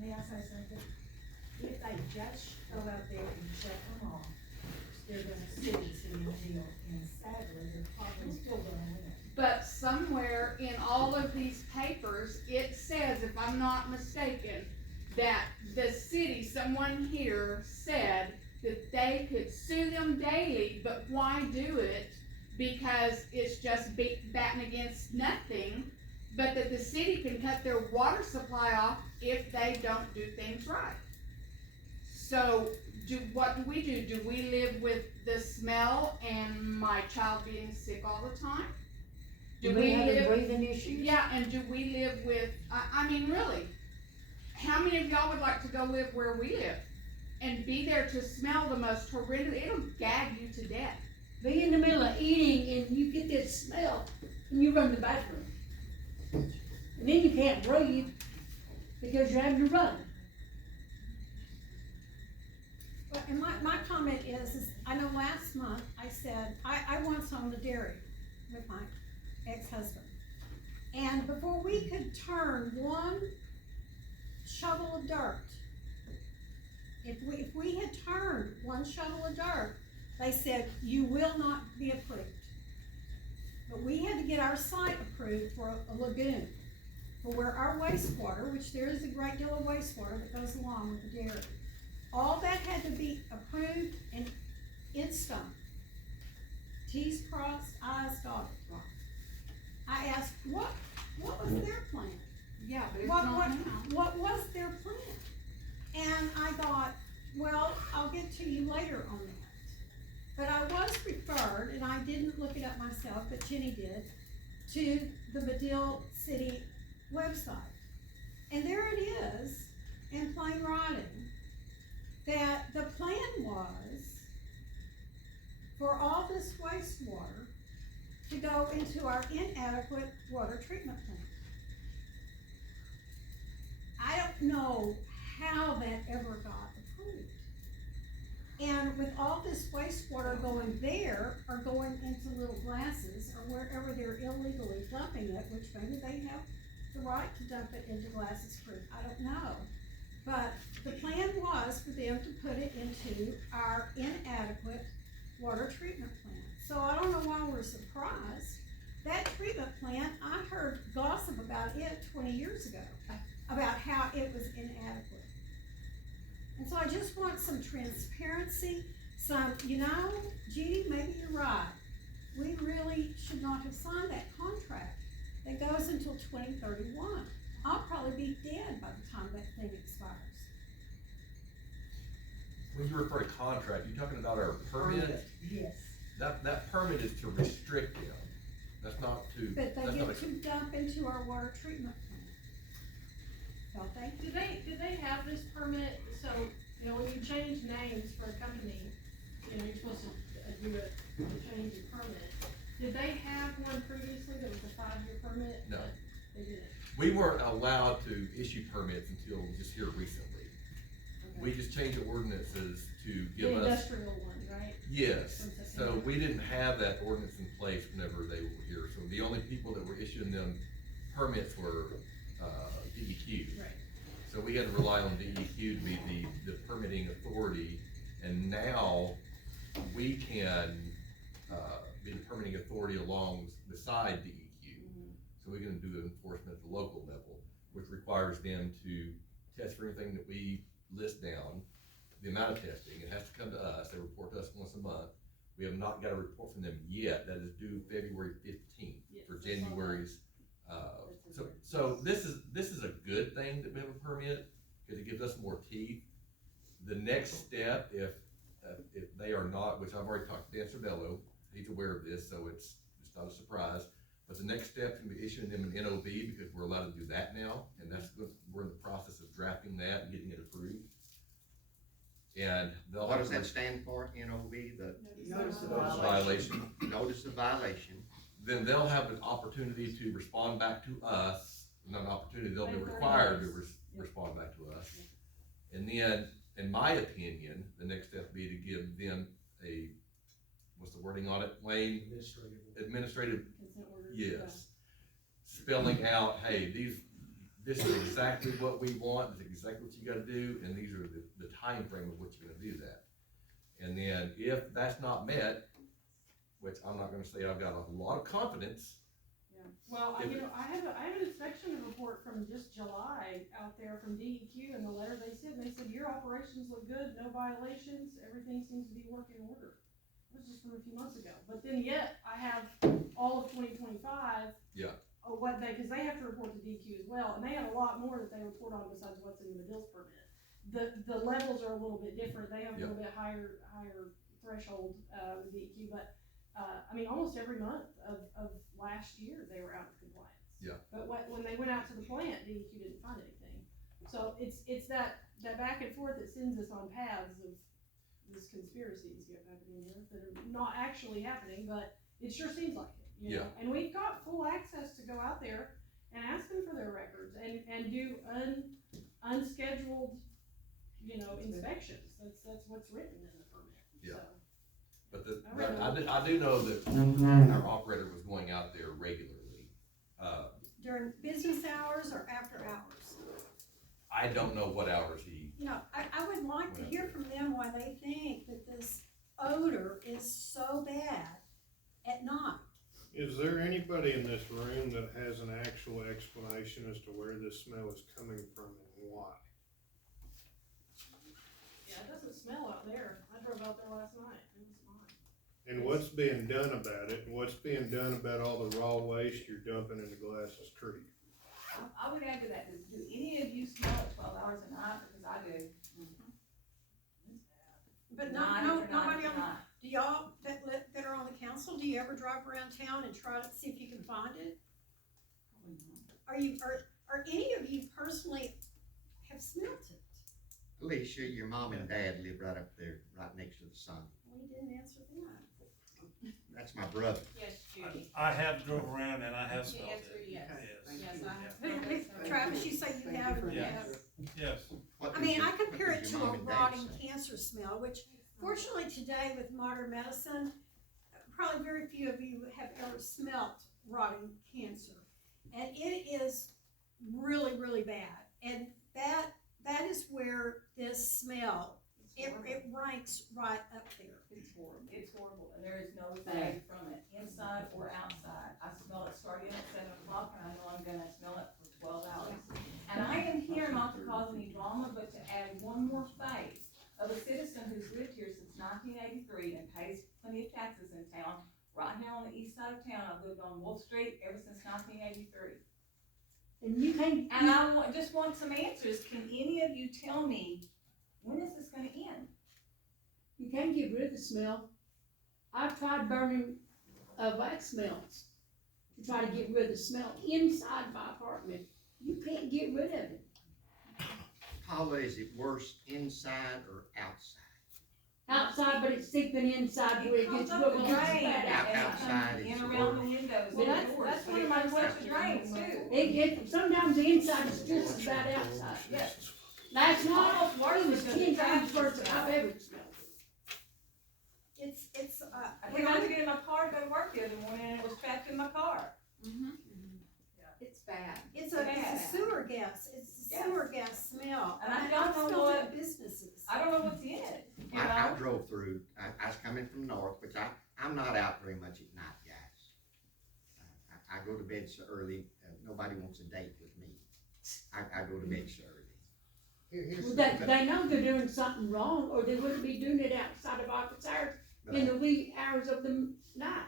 May I say something? If they just go out there and shut them off, they're gonna sue the city of Madill, and sadly, they're probably still gonna win. But somewhere in all of these papers, it says, if I'm not mistaken, that the city, someone here said that they could sue them daily, but why do it? Because it's just batting against nothing, but that the city can cut their water supply off if they don't do things right. So, what do we do? Do we live with the smell and my child being sick all the time? Do we have breathing issues? Yeah, and do we live with, I mean, really, how many of y'all would like to go live where we live? And be there to smell the most horrendous, it'll gag you to death. Be in the middle of eating and you get this smell and you run to the bathroom. And then you can't breathe because you're having to run. Well, and my comment is I know last month I said, I once owned a dairy with my ex-husband. And before we could turn one shovel of dirt, if we had turned one shovel of dirt, they said, you will not be approved. But we had to get our site approved for a lagoon, for where our wastewater, which there is a great deal of wastewater that goes along with the dairy. All that had to be approved and in stone. T's crossed, I's dotted. I asked, what was their plan? Yeah, but it's not now. What was their plan? And I thought, well, I'll get to you later on that. But I was referred, and I didn't look it up myself, but Jenny did, to the Madill City website. And there it is, in plain writing, that the plan was for all this wastewater to go into our inadequate water treatment plant. I don't know how that ever got approved. And with all this wastewater going there, or going into little glasses, or wherever they're illegally dumping it, which maybe they have the right to dump it into Glasses Creek, I don't know. But the plan was for them to put it into our inadequate water treatment plant. So I don't know why we're surprised. That treatment plant, I heard gossip about it 20 years ago, about how it was inadequate. And so I just want some transparency, some, Judy, maybe you're right. We really should not have signed that contract that goes until 2031. I'll probably be dead by the time that thing expires. When you refer to contract, you're talking about our permit? Yes. That permit is to restrict them. That's not to, But they that's not a. get to dump into our water treatment plant. Don't they? Did they have this permit, so, when you change names for a company, you're supposed to do a change of permit. Did they have one previously that was a 5-year permit? No. They didn't. We weren't allowed to issue permits until just here recently. Okay. We just changed the ordinances to The give us. industrial one, right? Yes, From so September. we didn't have that ordinance in place whenever they were here, so the only people that were issuing them permits were, DEQ. Right. So we had to rely on DEQ to be the permitting authority, and now we can, be the permitting authority along beside DEQ. So we're gonna do the enforcement at the local level, which requires them to test for anything that we list down, the amount of testing, it has to come to us, they report to us once a month. We have not got a report from them yet, that is due February 15th Yes, for I saw that. January's. So this is a good thing that we have a permit, cause it gives us more teeth. The next step, if they are not, which I've already talked to Dan Cervello, he's aware of this, so it's not a surprise. But the next step is gonna be issuing them an NOV, because we're allowed to do that now, and we're in the process of drafting that and getting it approved. And they'll. What does that stand for, NOV, the Notice of Violation. notice of violation? Then they'll have an opportunity to respond back to us, not an opportunity, they'll be Within 30 required to days. respond back to us. And then, in my opinion, the next step would be to give them a, what's the wording on it, Wayne? Administrative, Consent order. yes. Spelling out, hey, this is exactly what we want, this is exactly what you gotta do, and these are the time frame of what you're gonna do that. And then, if that's not met, which I'm not gonna say I've got a lot of confidence. Yeah, well, If- I have an inspection report from just July out there from DEQ, and the letter they said, your operations look good, no violations, everything seems to be working in order. It was just from a few months ago, but then yet, I have all of 2025. Yeah. Cause they have to report to DEQ as well, and they have a lot more that they report on besides what's in the Madill's permit. The levels are a little bit different, they have a little bit higher threshold, with DEQ, but almost every month of last year, they were out of compliance. Yeah. But when they went out to the plant, DEQ didn't find anything. So it's that back and forth that sends us on paths of this conspiracies happening here that are not actually happening, but it sure seems like it, you know? And we've got full access to go out there and ask them for their records and do unscheduled, inspections. That's what's written in the permit, Yeah. so. But I do know that our operator was going out there regularly. During business hours or after hours? I don't know what hours he, I would like to hear from them why they think that this odor is so bad at night. Is there anybody in this room that has an actual explanation as to where this smell is coming from and why? Yeah, it doesn't smell out there. I drove out there last night. It was fine. And what's being done about it, and what's being done about all the raw waste you're dumping into Glasses Creek? I would add to that, do any of you smell at 12 hours a night, because I do. But Night no, after night nobody after on, night. do y'all that are on the council, do you ever drive around town and try to see if you can find it? Are any of you personally have smelt it? Alicia, your mom and dad live right up there, right next to the sun. We didn't answer that. That's my brother. Yes, Judy. I have drove around and I have The smelled answer it. is yes. Yes. Yes, I have. Hey, smelled it, so- Travis, you say you have, Yeah. Yes. What I does mean, your- I compare what it does to your a mom and dad rotting say? cancer smell, which Fortunately, today with modern medicine, probably very few of you have ever smelt rotting cancer. And it is really, really bad. And that is where this smell, it ranks right up there. It's horrible, and there is no escape from it, inside or outside. I smell it starting at 7 o'clock, and I know I'm gonna smell it for 12 hours. And I am here not to cause any drama, but to add one more phase of a citizen who's lived here since 1983 and pays plenty of taxes in town, right here on the east side of town. I've lived on Wolf Street ever since 1983. And you can't. And I just want some answers. Can any of you tell me, when is this gonna end? You can't get rid of the smell. I've tried burning wax melts to try to get rid of the smell inside my apartment. You can't get rid of it. Paula, is it worse inside or outside? Outside, but it's seeping inside where it gets comes real up the bad. drain Outside and is around the worse. windows Well, and the doors. that's But one it of my comes up the questions. drains too. Sometimes the inside is just as bad outside. Yes. Last night, Almost worse it was because 10 the times trash worse than I've ever smelled. It's I came out to get in my car to go to work the other morning and it was trapped in my car. It's bad. It's a sewer gas, it's a sewer gas smell. And I I've don't know smelled it what- in businesses. I don't know what's in it, you I know? drove through, I was coming from north, which I'm not out very much at night, guys. I go to bed so early, nobody wants a date with me. I go to bed so early. Well, they know they're doing something wrong, or they wouldn't be doing it outside of office hours But in the wee hours of the night.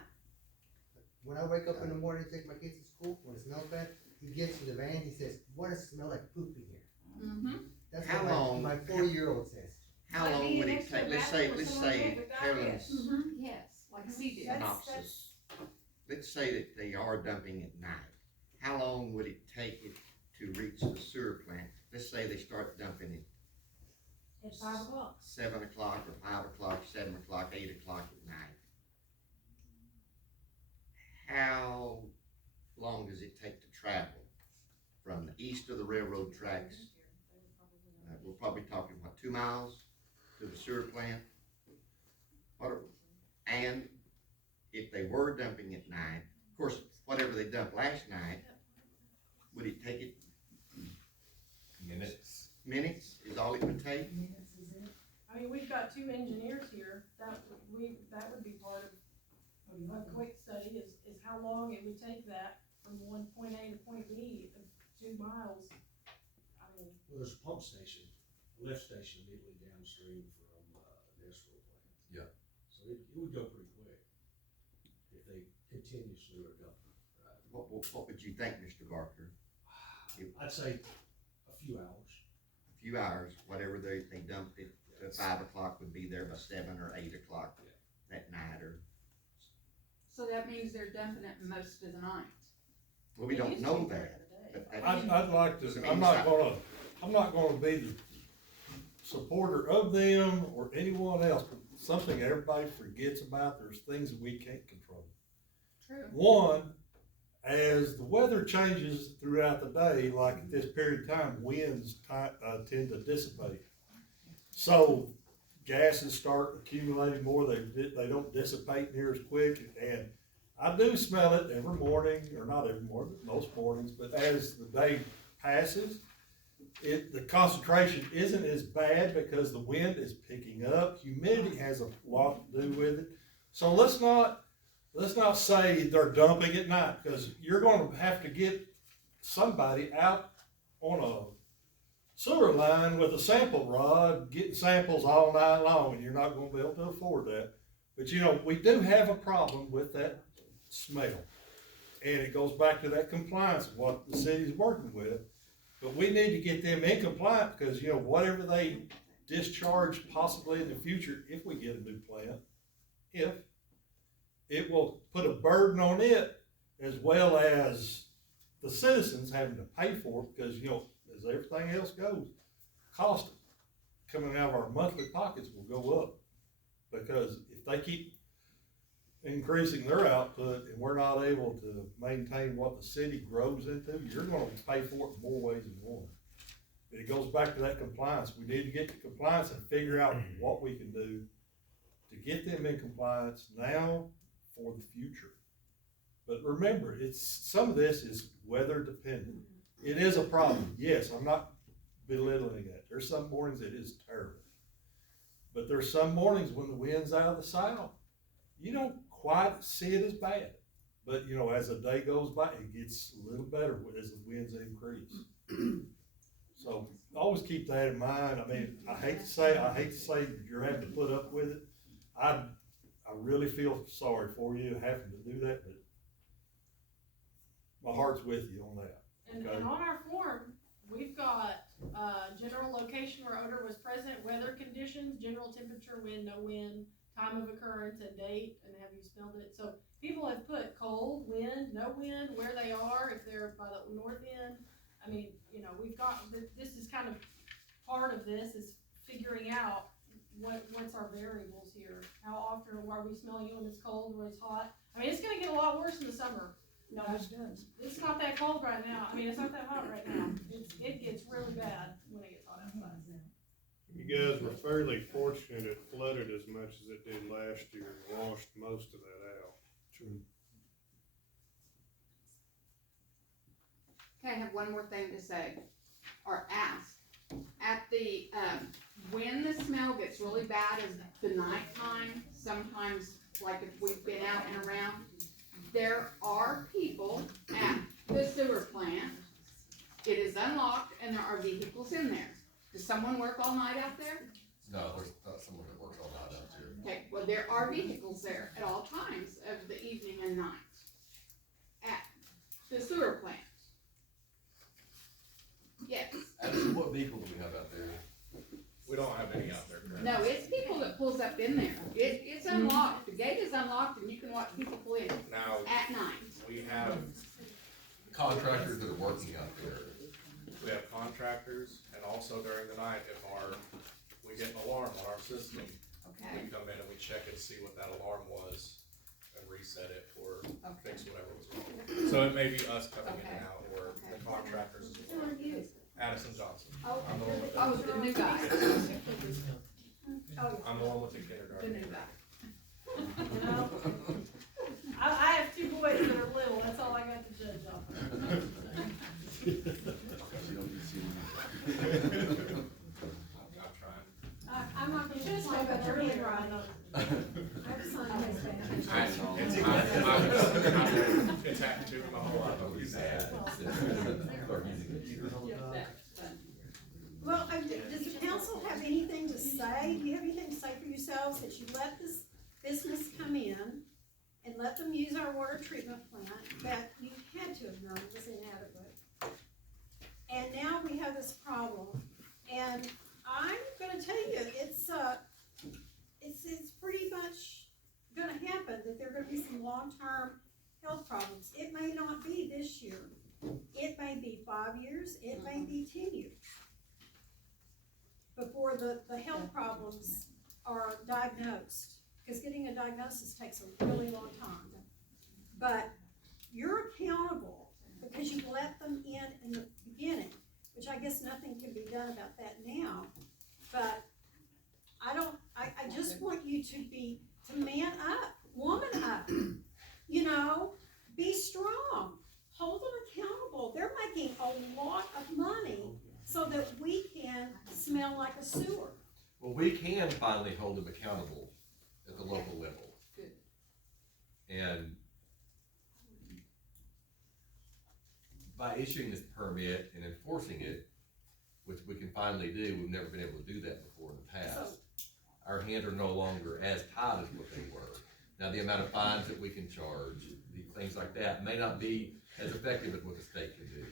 When I wake up in the morning to take my kids to school, when it smells bad, he gets in the van, he says, "What does it smell like poop in here?" Mm-hmm. That's How what long- my 4-year-old says. How Might long be would an it extra take, let's bathroom say or something with Carolyn's Mm-hmm, yes, like she did. synopsis. Let's say that they are dumping at night. How long would it take it to reach the sewer plant? Let's say they start dumping it At 5 o'clock. 7 o'clock or 5 o'clock, 7 o'clock, 8 o'clock at night. How long does it take to travel from the east of the railroad tracks? We're probably talking, 2 miles to the sewer plant? And if they were dumping at night, of course, whatever they dumped last night, would it take it Minutes. minutes is all it would take? I mean, we've got 2 engineers here, that would be part of a quick study, is how long it would take that from one point A to point B of 2 miles. I mean, Well, there's a pump station, a lift station immediately downstream from, the escrow plant. Yeah. So it would go pretty quick if they continuously were dumping. What would you think, Mr. Barker? I'd say a few hours. A few hours, whatever they dumped it, at 5 o'clock would be there by 7 or 8 o'clock that night, or, So that means they're dumping it most of the night. well, we it don't used to know be that. during the day. But I'd like Some to, I'm not insight. gonna be the supporter of them or anyone else, but something everybody forgets about, there's things that we can't control. True. One, as the weather changes throughout the day, like at this period of time, winds tend to dissipate. So gases start accumulating more, they don't dissipate near as quick, and I do smell it every morning, or not every morning, but most mornings, but as the day passes, the concentration isn't as bad because the wind is picking up, humidity has a lot to do with it. So let's not say they're dumping at night, because you're gonna have to get somebody out on a sewer line with a sample rod, getting samples all night long, and you're not gonna be able to afford that. But we do have a problem with that smell. And it goes back to that compliance of what the city's working with. But we need to get them in compliance, because, whatever they discharge possibly in the future, if we get a new plant, it will put a burden on it, as well as the citizens having to pay for it, because, as everything else goes, cost coming out of our monthly pockets will go up. Because if they keep increasing their output and we're not able to maintain what the city grows into, you're gonna pay for it in more ways than one. It goes back to that compliance. We need to get to compliance and figure out what we can do to get them in compliance now for the future. But remember, some of this is weather dependent. It is a problem, yes, I'm not belittling that. There's some mornings it is terrible. But there's some mornings when the wind's out of the south, you don't quite see it as bad. But, you know, as the day goes by, it gets a little better as the winds increase. So always keep that in mind. I mean, I hate to say you're having to put up with it. I really feel sorry for you having to do that, but my heart's with you on that. And, Okay. and on our form, we've got, general location where odor was present, weather conditions, general temperature, wind, no wind, time of occurrence and date, and have you smelled it? So people have put cold, wind, no wind, where they are, if they're by the north end. I mean, you know, we've got, this is kind of part of this is figuring out what's our variables here. How often are we smelling it when it's cold, when it's hot? I mean, it's gonna get a lot worse in the summer. No, it does. It's not that cold right now. I mean, it's not that hot right now. It gets really bad when it gets hot outside. You guys were fairly fortunate it flooded as much as it did last year and washed most of that out. True. Okay, I have one more thing to say, or ask. At the, when the smell gets really bad is the nighttime, sometimes, like if we've been out and around, there are people at the sewer plant. It is unlocked and there are vehicles in there. Does someone work all night out there? No, there's not someone that works all night out there. Okay, well, there are vehicles there at all times of the evening and night at the sewer plant. Yes. Actually, what vehicles do we have out there? We don't have any out there currently. No, it's people that pulls up in there. It's unlocked. The gate is unlocked and you can watch people pull in Now, at night. we have, Contractors that are working out there. we have contractors, and also during the night, if we get an alarm on our system, Okay. we come in and we check and see what that alarm was, and reset it, or fix whatever was wrong. So it may be us coming in and out, or the contractors as Who well. are you? Addison Johnson. Oh, I'm the one with oh, the, the new guy. I'm the one with the The kindergarten. new guy. You know? I have two boys that are little, that's all I got to judge off of. I'm trying. I'm not You gonna should say, have but spoken you're really earlier. right. I have a son who's It's happened to me my whole life. Well, does the council have anything to say? Do you have anything to say for yourselves that you let this business come in and let them use our water treatment plant that you had to have known was inadequate? And now we have this problem, and I'm gonna tell you, it's pretty much gonna happen, that there are gonna be some long-term health problems. It may not be this year, it may be 5 years, it may be 10 years before the health problems are diagnosed, because getting a diagnosis takes a really long time. But you're accountable because you let them in the beginning, which I guess nothing can be done about that now. But I just want you to man up, woman up, you know, be strong, hold them accountable. They're making a lot of money so that we can smell like a sewer. Well, we can finally hold them accountable at the local level. Good. And by issuing this permit and enforcing it, which we can finally do, we've never been able to do that before in the past. Our hands are no longer as tight as what they were. Now, the amount of fines that we can charge, the things like that, may not be as effective as what the state can do.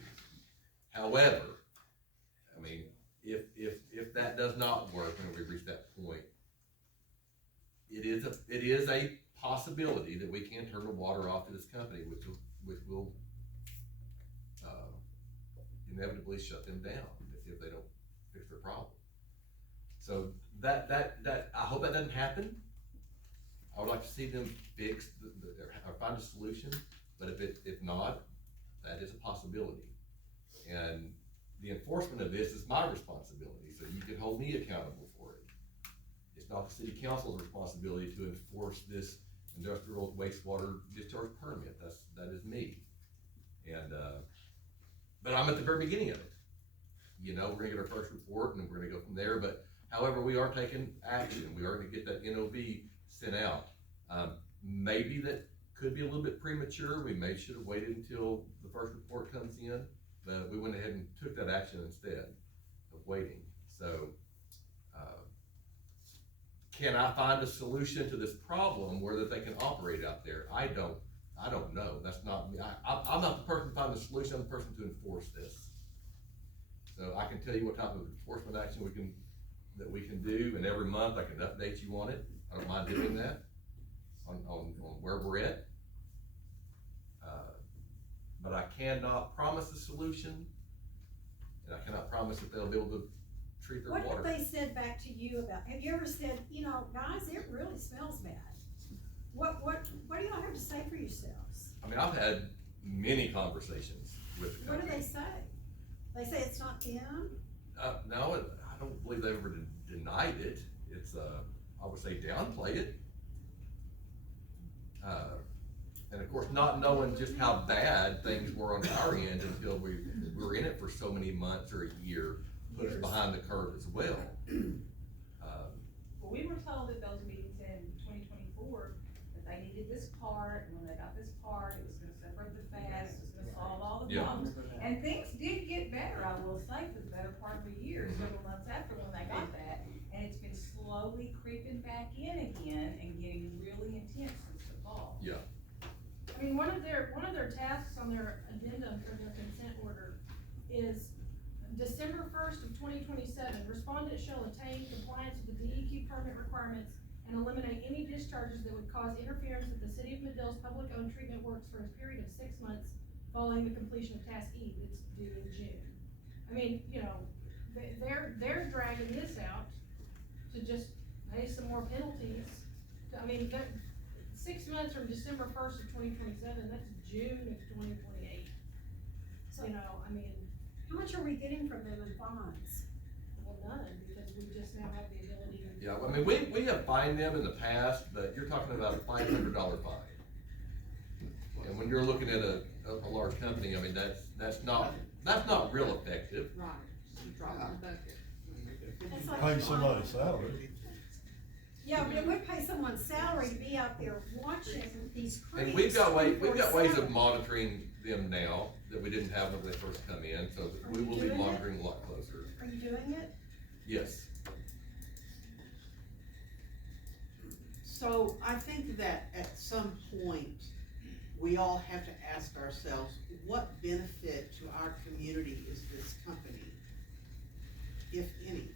However, I mean, if that does not work when we reach that point, it is a possibility that we can turn the water off to this company, which will inevitably shut them down if they don't fix their problem. So that I hope that doesn't happen. I would like to see them fix or find a solution, but if not, that is a possibility. And the enforcement of this is my responsibility, so you can hold me accountable for it. it's not the city council's responsibility to enforce this industrial wastewater discharge permit, that is me. And, but I'm at the very beginning of it. You know, we're gonna get our first report and we're gonna go from there, but however, we are taking action, we are gonna get that NOV sent out. Maybe that could be a little bit premature, we should have waited until the first report comes in, but we went ahead and took that action instead of waiting, so. Can I find a solution to this problem where that they can operate out there? I don't know, that's not me, I'm not the person to find the solution, I'm the person to enforce this. So I can tell you what type of enforcement action that we can do, and every month I can update you on it, I don't mind doing that, on where we're at. But I cannot promise a solution, and I cannot promise that they'll be able to treat their water. What have they said back to you about, have you ever said, you know, guys, it really smells bad? What do y'all have to say for yourselves? I mean, I've had many conversations with the What do company. they say? They say it's not them? No, I don't believe they ever denied it. It's, I would say downplay it. And of course, not knowing just how bad things were on our end until we were in it for so many months or a year, put us behind the curve as well. Well, we were told at those meetings in 2024 that they needed this part, and when they got this part, it was gonna separate the fats, it was gonna solve all the Yeah. problems. And things did get better, I will say, for the better part of a year, several months after when they got that. And it's been slowly creeping back in again and getting really intense since the fall. Yeah. I mean, one of their tasks on their addendum for their consent order is December 1st of 2027, respondents shall attain compliance with the DEQ permit requirements and eliminate any discharges that would cause interference with the city of Madill's public-owned treatment works for a period of 6 months following the completion of task E that's due in June. I mean, you know, they're dragging this out to just pay some more penalties. I mean, 6 months from December 1st of 2027, that's June of 2028. So, You know, I mean, how much are we getting from them in fines? well, none, because we just now have the ability to. Yeah, I mean, we have fined them in the past, but you're talking about a $500 fine. And when you're looking at a large company, I mean, that's not real effective. Right, drop in the bucket. That's like Pay somebody's salary. Yeah, but it would pay someone's salary to be out there watching these creeks. And we've got ways of 24/7. monitoring them now that we didn't have when they first come in, so Are we you will be doing it? monitoring a lot closer. Are you doing it? Yes. So I think that at some point, we all have to ask ourselves, what benefit to our community is this company, if any?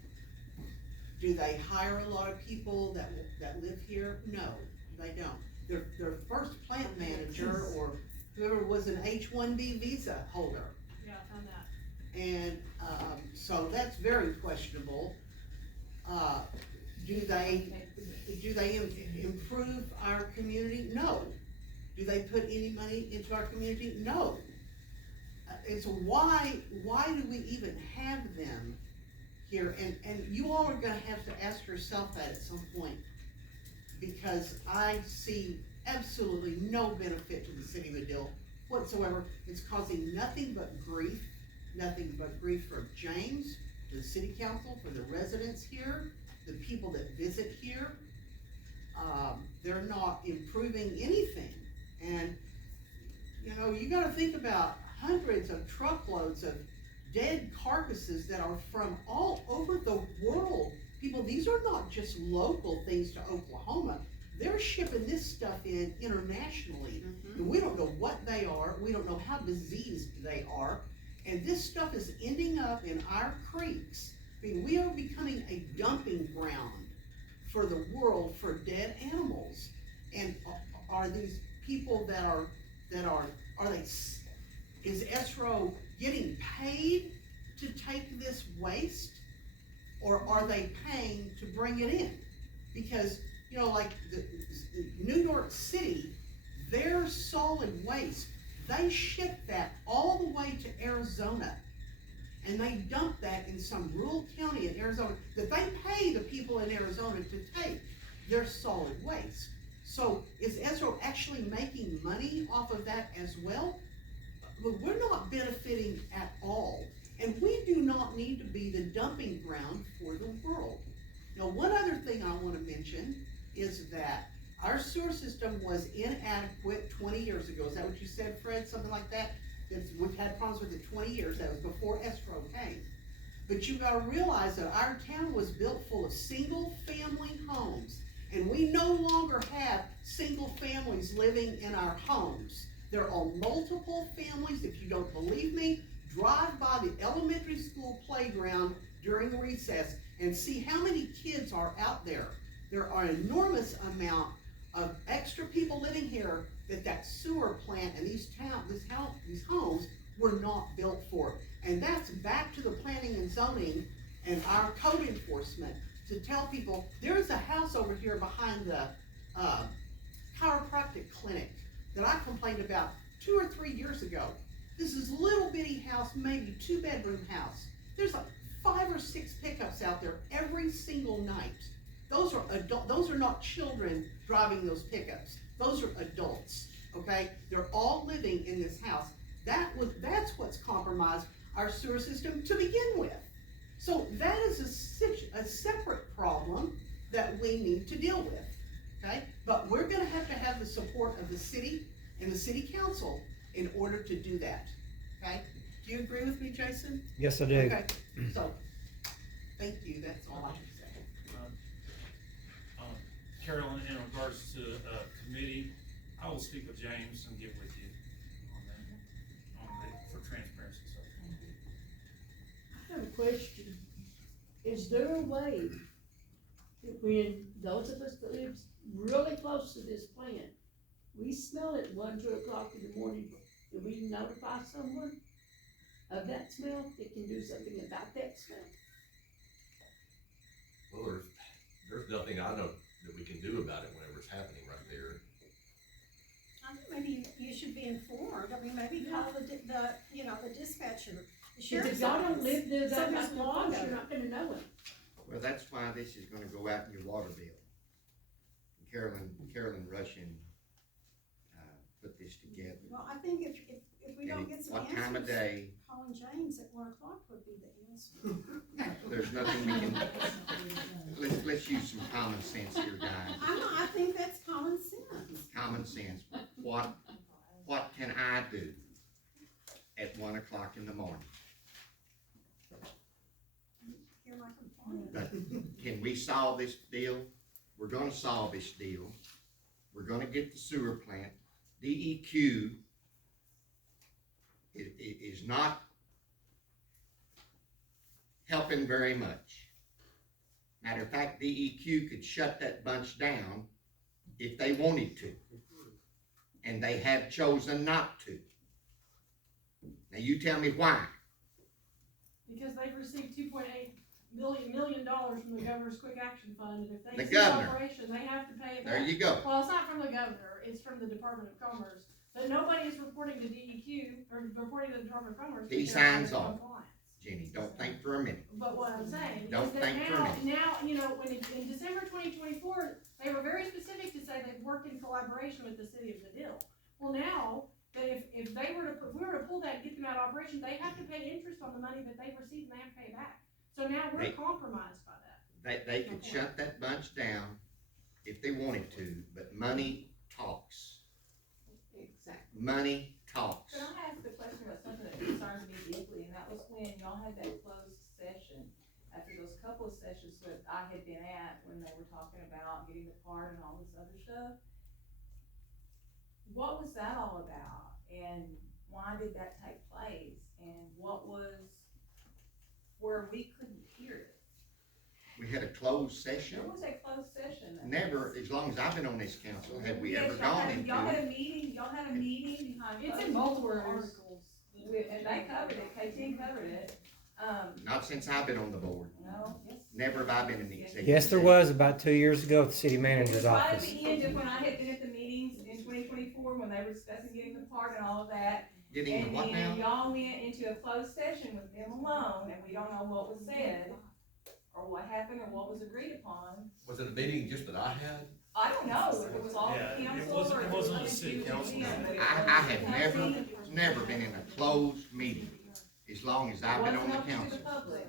Do they hire a lot of people that live here? No, they don't. Their first plant manager or whoever was an H-1B visa holder. Yeah, I found that. And, so that's very questionable. Do they improve our community? No. Do they put any money into our community? No. And so why do we even have them here? And you all are gonna have to ask yourself that at some point, because I see absolutely no benefit to the city of Madill whatsoever. It's causing nothing but grief for James, for the city council, for the residents here, the people that visit here. They're not improving anything. And, you know, you gotta think about hundreds of truckloads of dead carcasses that are from all over the world. People, these are not just local things to Oklahoma. They're shipping this stuff in internationally. And we don't know what they are, we don't know how diseased they are, and this stuff is ending up in our creeks. I mean, we are becoming a dumping ground for the world for dead animals. And are these people is ESRO getting paid to take this waste? Or are they paying to bring it in? Because, you know, like the New York City, their solid waste, they ship that all the way to Arizona. and they dump that in some rural county in Arizona that they pay the people in Arizona to take their solid waste. So is Ezra actually making money off of that as well? But we're not benefiting at all, and we do not need to be the dumping ground for the world. Now, one other thing I want to mention is that our sewer system was inadequate 20 years ago. Is that what you said, Fred? Something like that? We've had problems with it 20 years. That was before Estro came. But you gotta realize that our town was built full of single-family homes, and we no longer have single families living in our homes. There are multiple families. If you don't believe me, drive by the elementary school playground during recess and see how many kids are out there. There are an enormous amount of extra people living here that sewer plant and these homes were not built for. And that's back to the planning and zoning and our code enforcement to tell people, there's a house over here behind the chiropractic clinic that I complained about 2 or 3 years ago. This is little bitty house, maybe 2-bedroom house. There's like 5 or 6 pickups out there every single night. Those are not children driving those pickups. Those are adults, okay? They're all living in this house. That's what's compromised our sewer system to begin with. So that is a separate problem that we need to deal with, okay? But we're gonna have the support of the city and the city council in order to do that, okay? Do you agree with me, Jason? Yes, I do. Okay, so, thank you, that's all I have to say. Carolyn, in regards to, committee, I will speak with James and get with you for transparency. I have a question. Is there a way that when those of us that live really close to this plant, we smell it 1, 2 o'clock in the morning, and we notify someone of that smell that can do something about that smell? Well, there's nothing I know that we can do about it whenever it's happening right there. I think maybe you should be informed. I mean, maybe call the dispatcher, the If sheriff's y'all don't office. live there So that there's no long, photo. you're not gonna know it. Well, that's why this is gonna go out in your water bill. Carolyn Russian, put this together. Well, I think if we don't And get some what time of answers, day, calling James at 1 o'clock would be the answer. there's nothing we can, let's use some common sense here, guys. I think that's common sense. Common sense. What can I do at 1 o'clock in the morning? Hear my complaint. But can we solve this deal? We're gonna solve this deal. We're gonna get the sewer plant. DEQ is not helping very much. Matter of fact, DEQ could shut that bunch down if they wanted to. And they have chosen not to. Now you tell me why. Because they've received $2.8 million from the governor's quick action fund, and if they The cease governor. operation, they have to pay it back. There you go. Well, it's not from the governor, it's from the Department of Commerce, but nobody is reporting to DEQ, or reporting to the Department of Commerce. He because they're signs in off. compliance. Jenny, don't think for a minute. But what I'm saying Don't is that think for a minute. now, when in December 2024, they were very specific to say they've worked in collaboration with the city of Madill. Well, now, that if we were to pull that and get them out of operation, they have to pay interest on the money that they've received and they have to pay it back. So now we're compromised by that. They could shut that bunch down if they wanted to, but money talks. Exactly. Money talks. Can I ask the question about something that concerns me deeply, and that was when y'all had that closed session, after those couple of sessions that I had been at, when they were talking about getting the part and all this other stuff. What was that all about, and why did that take place, and what was, where we couldn't hear it? We had a closed session. There was a closed session. Never, as long as I've been on this council, have we Yes, ever gone into Y'all had a it. meeting behind. It's closed in multiple doors. articles. And they covered it, KT covered it, Not since I've been on the board. no, yes. Never have I been in the executive. Yes, there session. was about 2 years ago at the city It was manager's right at office. the end of when I had been at the meetings in 2024, when they were discussing getting the part and all of that, Getting the And what then now? y'all went into a closed session with them alone, and we don't know what was said, or what happened, or what was agreed upon. Was it a meeting just that I had? I don't know if it was all Yeah, it council, wasn't- or it if it was wasn't a just city you council and meeting. them. I have never been in a closed meeting as long as I've been on the Wasn't open to council. the public.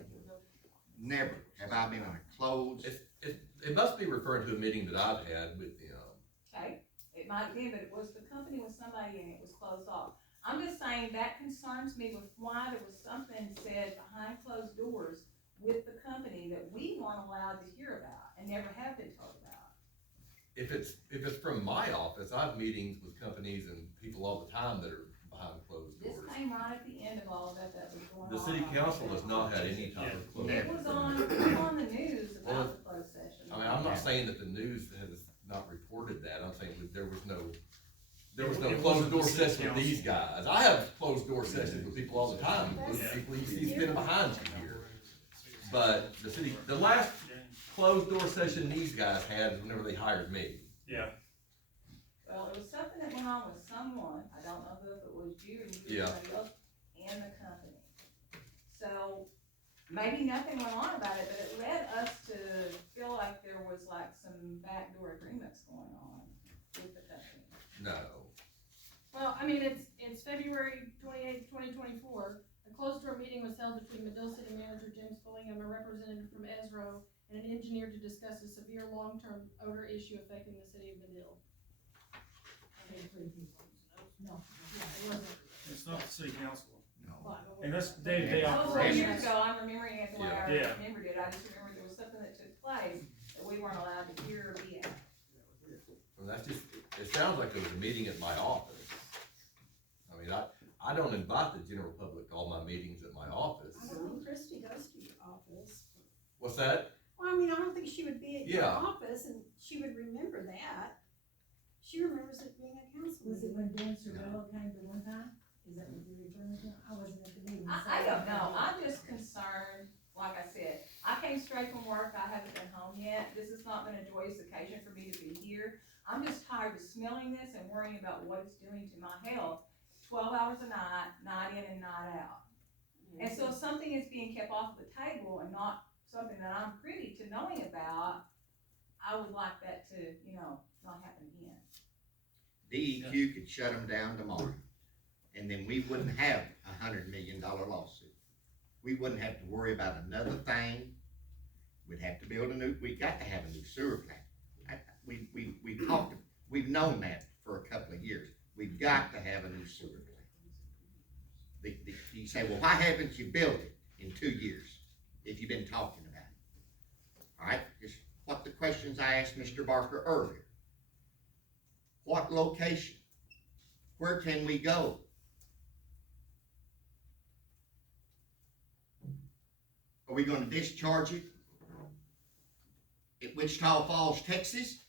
Never have I been in a closed. It must be referring to a meeting that I've had with them. Okay, it might have been, but it was the company with somebody and it was closed off. I'm just saying that concerns me with why there was something said behind closed doors with the company that we weren't allowed to hear about and never have been told about. If it's from my office, I have meetings with companies and people all the time that are behind closed This doors. came right at the end of all of that was going on. The city council has not had any type of closed. It was on the news about the closed session. I mean, I'm not saying that the news has not reported that, I'm saying that there was no It closed wasn't door the city session with these guys. I have closed door sessions with people all the time, with people you see standing behind you here. But the last closed door session these guys had was whenever they hired me. Yeah. Well, it was something that went on with someone, I don't know who, if it was you or Yeah. somebody else, and the company. So, maybe nothing went on about it, but it led us to feel like there was like some backdoor agreements going on with the company. No. Well, I mean, it's February 28th, 2024. A closed door meeting was held between Madill City Manager James Fullingham, a representative from Ezro, and an engineer to discuss a severe long-term odor issue affecting the city of Madill. No. It wasn't. It's not the city council. No. And that's day-to-day Oh, operation. years ago, I'm remembering it the way I Yeah. remembered it, I just remember there was something that took place that we weren't allowed to hear or be at. Well, that's just, it sounds like there was a meeting at my office. I mean, I don't invite the general public to all my meetings at my office. I don't think Christie goes to your office. What's that? Well, I mean, I don't think she would be at your Yeah. office and she would remember that. She remembers it being a council Was it meeting. when Dan Sorrello came to one time? Is that what you're referring to? I wasn't at the meeting. so I don't know, I'm just concerned, like I said, I came straight from work, I haven't been home yet, this has not been a joyous occasion for me to be here. I'm just tired of smelling this and worrying about what it's doing to my health, 12 hours a night, night in and night out. And so if something is being kept off the table and not something that I'm privy to knowing about, I would like that to, not happen again. DEQ could shut them down tomorrow, and then we wouldn't have $100 million lawsuit. We wouldn't have to worry about another thing. We'd have to build we got to have a new sewer plant. We've known that for a couple of years. We've got to have a new sewer plant. You say, well, why haven't you built it in 2 years, if you've been talking about it? All right, just what the questions I asked Mr. Barker earlier. What location? Where can we go? Are we gonna discharge it at Wichita Falls, Texas?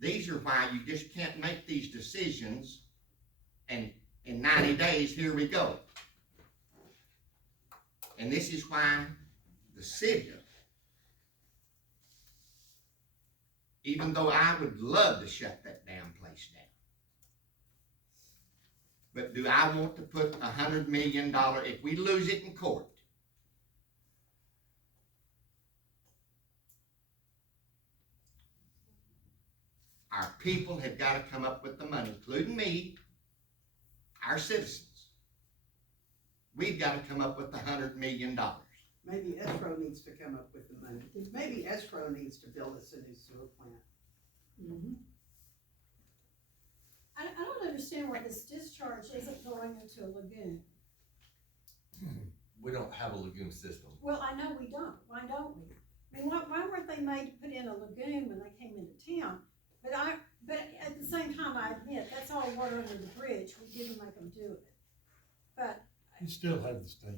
These are why you just can't make these decisions and in 90 days, here we go. And this is why the city, even though I would love to shut that damn place down, but do I want to put $100 million, if we lose it in court, our people have got to come up with the money, including me, our citizens. We've got to come up with $100 million. Maybe escrow needs to come up with the money. Maybe escrow needs to build us a new sewer plant. Mm-hmm. I don't understand why this discharge isn't going into a lagoon. We don't have a lagoon system. Well, I know we don't. Why don't we? I mean, why weren't they made to put in a lagoon when they came into town? But at the same time, I admit, that's all water under the bridge. We didn't make them do it. But You still have the stink.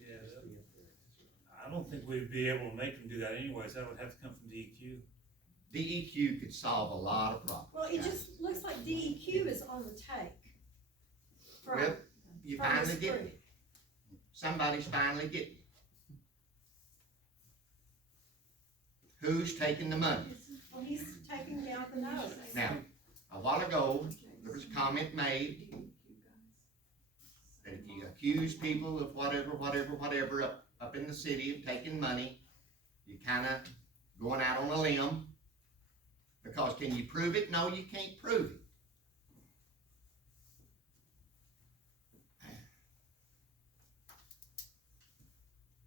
Yeah, I don't think we'd be able to make them do that anyways, that would have to come from DEQ. DEQ could solve a lot of problems. well, it just looks like DEQ is on the take. Well, you from finally this get group. it. Somebody's finally getting it. Who's taking the money? Well, he's taking down the notes. Now, a while ago, there was a comment made that if you accuse people of whatever up in the city of taking money, you kinda going out on a limb. Because can you prove it? No, you can't prove it.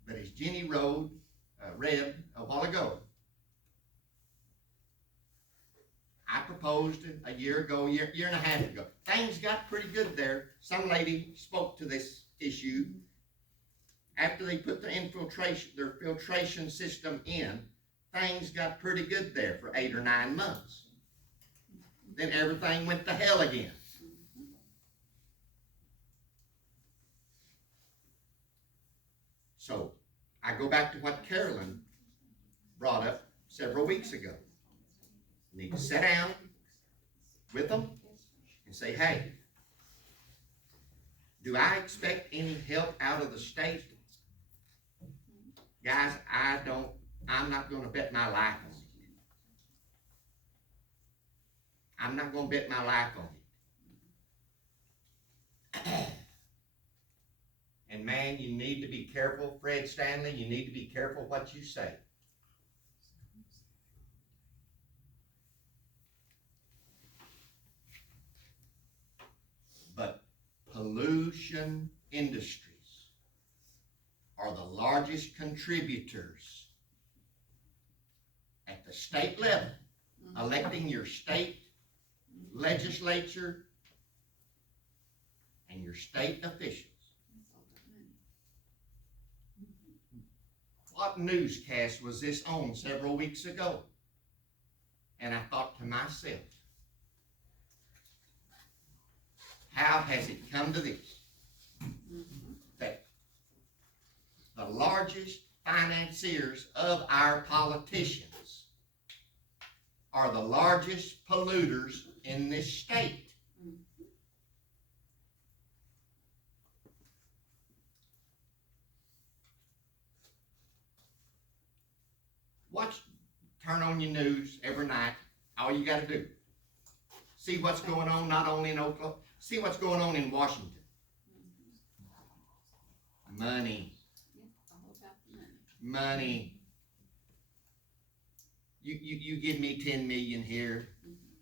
But as Jenny read a while ago, I proposed a year ago, year and a half ago. Things got pretty good there. Some lady spoke to this issue. After they put their filtration system in, things got pretty good there for 8 or 9 months. Then everything went to hell again. So, I go back to what Carolyn brought up several weeks ago. You need to sit down with them and say, hey, do I expect any help out of the state? Guys, I'm not going to bet my life on it. I'm not going to bet my life on it. And man, you need to be careful, Fred Stanley, you need to be careful what you say. But pollution industries are the largest contributors at the state level, electing your state legislature and your state officials. What newscast was this on several weeks ago? And I thought to myself, how has it come to this? That the largest financiers of our politicians are the largest polluters in this state. Turn on your news every night. All you got to do. See what's going on not only in Oklahoma, see what's going on in Washington. Money. Money. You give me 10 million here,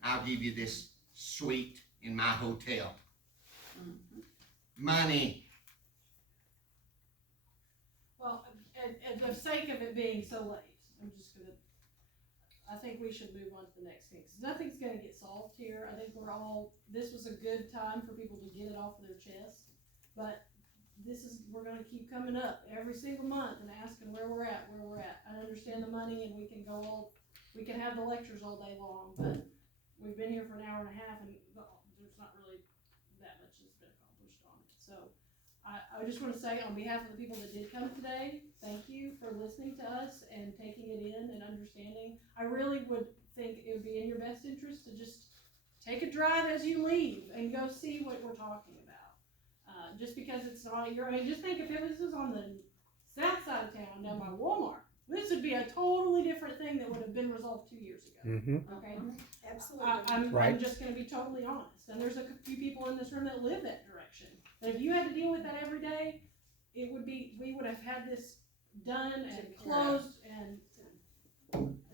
I'll give you this suite in my hotel. Money. Well, at the sake of it being so late, I think we should move on to the next thing, because nothing's gonna get solved here. I think this was a good time for people to get it off of their chest, but we're gonna keep coming up every single month and asking where we're at. I understand the money, and we can have the lectures all day long, but we've been here for an hour and a half, and there's not really that much that's been accomplished on it. So I just want to say, on behalf of the people that did come today, thank you for listening to us and taking it in and understanding. I really would think it would be in your best interest to just take a drive as you leave and go see what we're talking about. Just because it's not just think if this was on the south side of town down by Walmart, this would be a totally different thing that would have been resolved 2 years ago. Okay? Absolutely. I'm just going to be totally honest. And there's a few people in this room that live that direction. But if you had to deal with that every day, we would have had this done and closed and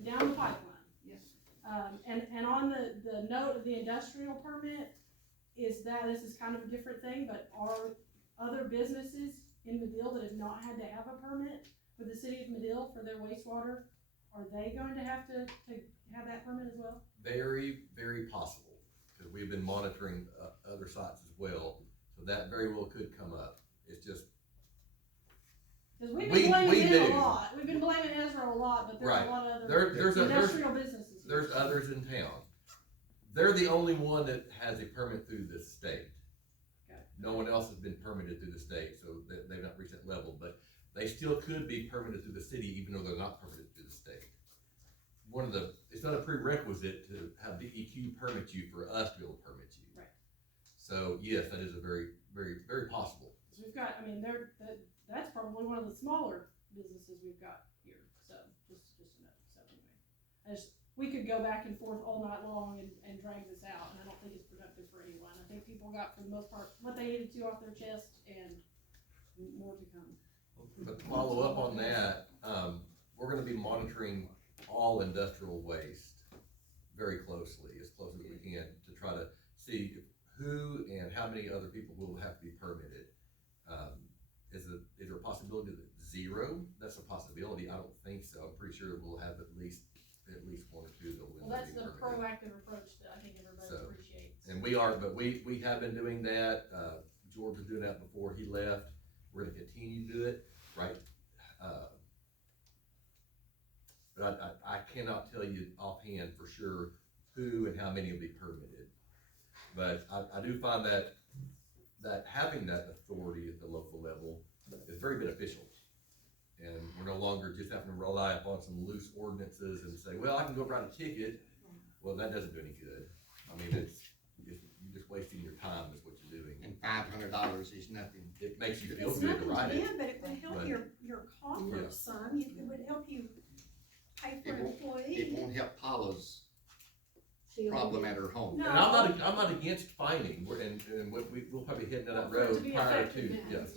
down the pipeline. Yes. And on the note of the industrial permit, this is kind of a different thing, but are other businesses in Madill that have not had to have a permit for the city of Madill for their wastewater, are they going to have that permit as well? Very, very possible, because we've been monitoring other sites as well, so that very well could come up. It's just, because we've been blaming them a lot. We've been blaming Ezra a lot, but there's a lot of other industrial businesses here. There's others in town. They're the only one that has a permit through the state. Okay. No one else has been permitted through the state, so they've not reached that level, but they still could be permitted through the city, even though they're not permitted through the state. It's not a prerequisite to have DEQ permit you for us to be able to permit you. Right. So yes, that is a very, very, very possible. So we've got, that's probably one of the smaller businesses we've got here, so just a note, so anyway. we could go back and forth all night long and drag this out, and I don't think it's productive for anyone. I think people got, for the most part, what they needed to off their chest, and more to come. But to follow up on that, we're gonna be monitoring all industrial waste very closely, as close as we can, to try to see who and how many other people will have to be permitted. Is there a possibility that zero? That's a possibility. I don't think so. I'm pretty sure we'll have at least one or two that will. Well, that's the proactive approach that I think everybody appreciates. And we have been doing that. George was doing that before he left. We're gonna continue to do it, right? But I cannot tell you offhand for sure who and how many will be permitted. But I do find that having that authority at the local level is very beneficial. And we're no longer just having to rely upon some loose ordinances and say, well, I can go write a ticket. Well, that doesn't do any good. I mean, you're just wasting your time is what you're doing. And $500 is nothing. It makes you feel It's good to nothing write to it. them, but it would help your coffers some, it would help you pay for It employees. won't help Paula's problem at her home. No. And I'm not against fining, and we'll probably hit down that For it to road be prior effective, to, yeah, yes.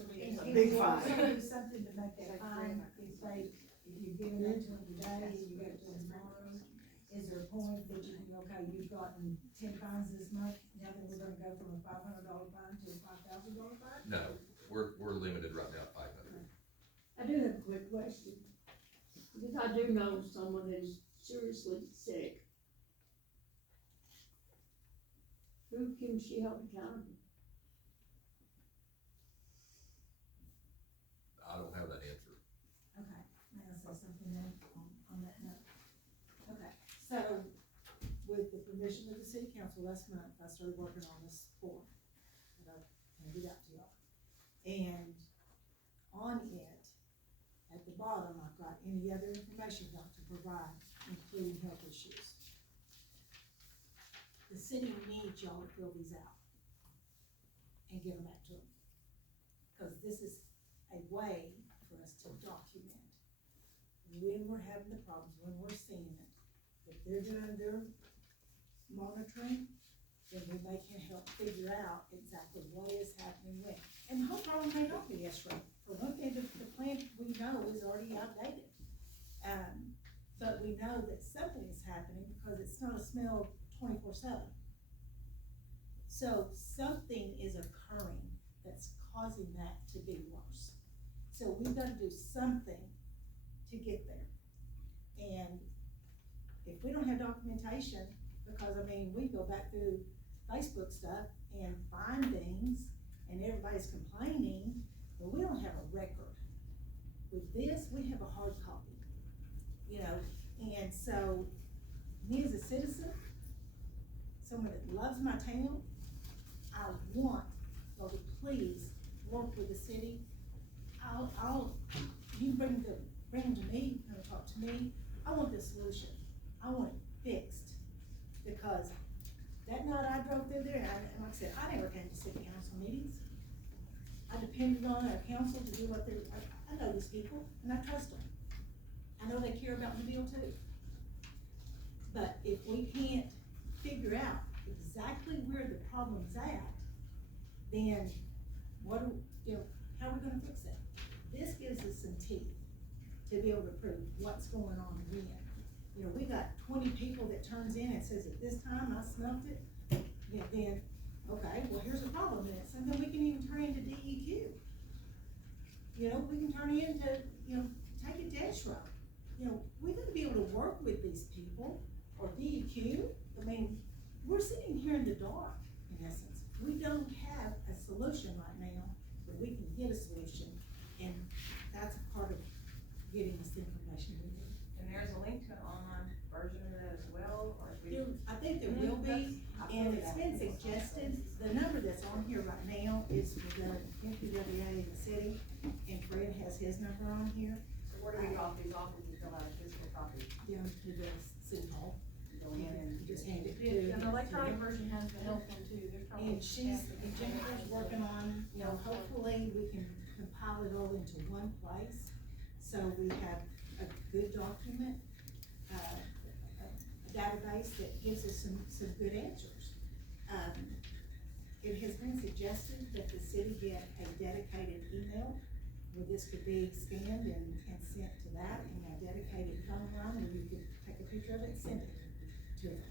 Big fine. Something to make that fine, if they, if you're giving it to them today, and you get it to them tomorrow, is there a point that you can, okay, you've gotten 10 fines this month, now then we're gonna go from a $500 fine to a $5,000 fine? No, we're limited right now at 500. I do have a quick question, because I do know someone who's seriously sick. Who can she help accountable? I don't have that answer. Okay, may I say something then on that note? Okay, so with the permission of the city council last month, I started working on this form that I handed out to y'all. And on it, at the bottom, I've got any other information you'd like to provide, including health issues. The city needs y'all to fill these out and give them back to them. Cause this is a way for us to document when we're having the problems, when we're seeing it. If they're doing their monitoring, then they can help figure out exactly what is happening when. And the whole problem may not be S-rate. For one thing, the plant we know is already outdated. But we know that something is happening because it's not a smell 24/7. So something is occurring that's causing that to be worse. So we've got to do something to get there. And if we don't have documentation, because I mean, we go back through Facebook stuff and find things and everybody's complaining, but we don't have a record. With this, we have a hard copy, you know, and so me as a citizen, someone that loves my town, I want, Lord, please work with the city. You bring them to me, you can talk to me. I want the solution. I want it fixed. Because that night I drove through there, and like I said, I never came to city council meetings. I depended on our council to do what I know these people, and I trust them. I know they care about Madill too. But if we can't figure out exactly where the problem's at, then how are we gonna fix it? This gives us some teeth to be able to prove what's going on when. You know, we got 20 people that turns in and says, at this time I smelt it, you know, then, okay, well, here's a problem, and it's something we can even turn into DEQ. You know, we can turn into, take it to ESRO. You know, we gotta be able to work with these people, or DEQ. I mean, we're sitting here in the dark, in essence. We don't have a solution right now, but we can get a solution, and that's a part of getting us the information we need. And there's a link to an online version of that as well, or if we? I think there will be, and it's been suggested, the number that's on here right now is for the MPWA in the city, and Fred has his number on here. So where do we drop these off if we fill out a physical copy? Down to the city hall. Go in and You just hand it to. And the electronic version has the health one too, there's probably. And Jennifer's working on, hopefully we can compile it all into one place, so we have a good document, database that gives us some good answers. It has been suggested that the city get a dedicated email where this could be scanned and sent to that, and a dedicated phone line where you could take a picture of it and send it to them.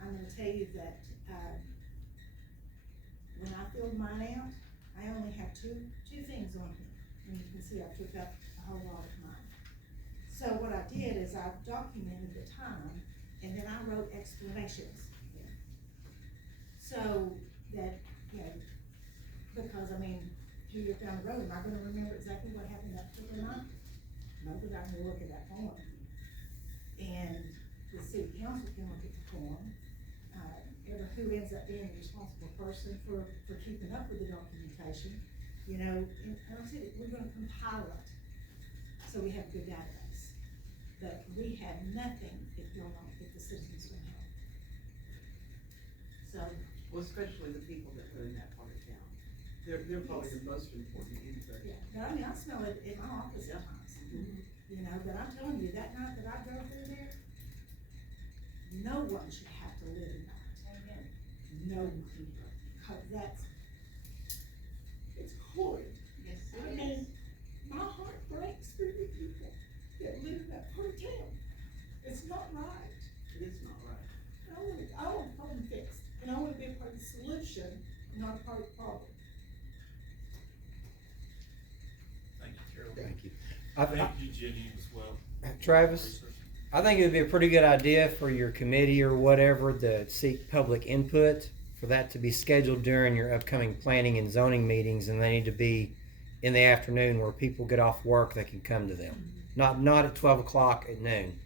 I'm gonna tell you that, when I filled mine out, I only have two things on here. And you can see I took up a whole lot of mine. So what I did is I documented the time, and then I wrote explanations. So that, you know, because I mean, 2 years down the road, am I gonna remember exactly what happened that particular night? No, but I can look at that form. And the city council can look at the form. Who ends up being the responsible person for keeping up with the documentation, you know, and like I said, we're gonna compile it, so we have a good database. But we have nothing if the citizens don't help. So, Well, especially the people that live in that part of town. They're probably the most important input. yeah, but I mean, I smell it in my office sometimes, you know, but I'm telling you, that night that I drove through there, no one should have to live in that. No one, because it's horrid. Yes, I mean, my heart breaks for the people that live in that part of town. It's not right. It is not right. I want the problem fixed, and I want to be a part of the solution, not a part of the problem. Thank you, Carol. Thank you. Thank you, Jenny, as well. Travis, I think it would be a pretty good idea for your committee or whatever to seek public input, for that to be scheduled during your upcoming planning and zoning meetings, and they need to be in the afternoon where people get off work, they can come to them. Not at 12 o'clock at noon,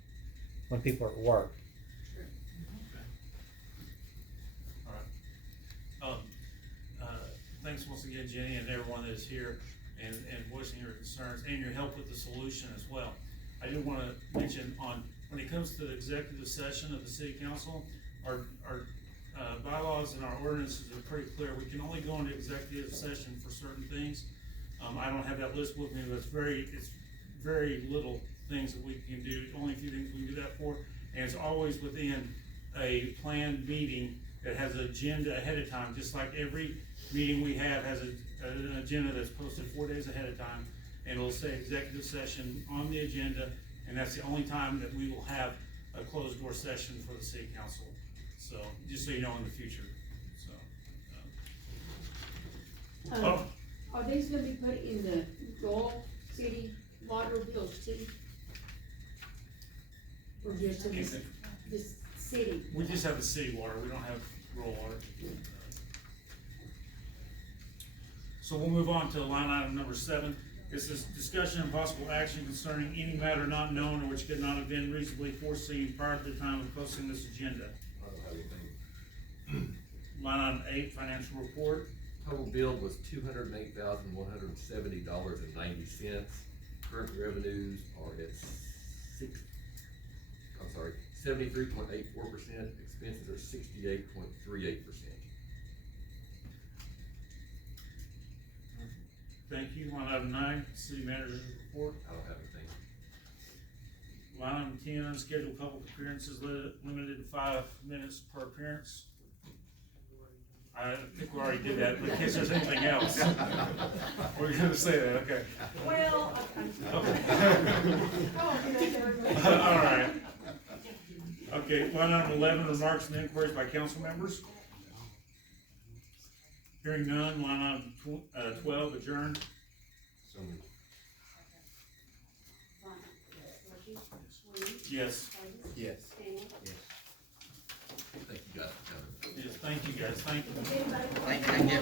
when people are at work. All right. Thanks once again, Jenny, and everyone that is here and voicing your concerns and your help with the solution as well. I do want to mention when it comes to the executive session of the city council, our bylaws and our ordinances are pretty clear. We can only go into executive session for certain things. I don't have that list with me, but it's very little things that we can do, only a few things we can do that for. And it's always within a planned meeting that has an agenda ahead of time, just like every meeting we have has an agenda that's posted 4 days ahead of time. And it'll say executive session on the agenda, and that's the only time that we will have a closed door session for the city council. So, just so you know in the future, so. Are these gonna be put in the Royal City water bills too? Or just in this city? We just have the city water, we don't have rural water. So we'll move on to line item number 7. This is discussion and possible action concerning any matter not known or which could not have been reasonably foreseen prior to the time of posting this agenda. I don't have anything. Line item 8, financial report. Total bill was $208,170.90. Current revenues are at 73.84%. Expenses are 68.38%. Thank you. Line item 9, city manager's report. I don't have anything. Line item 10, unscheduled public appearances limited to 5 minutes per appearance. I think we already did that, but in case there's anything else. We're gonna say that, okay. Well, All right. Okay, line item 11, remarks and inquiries by council members. Hearing none, line item 12, adjourned. So moved. Yes. Yes. Thank you guys for coming. Yes, thank you guys, thank you. Thank you.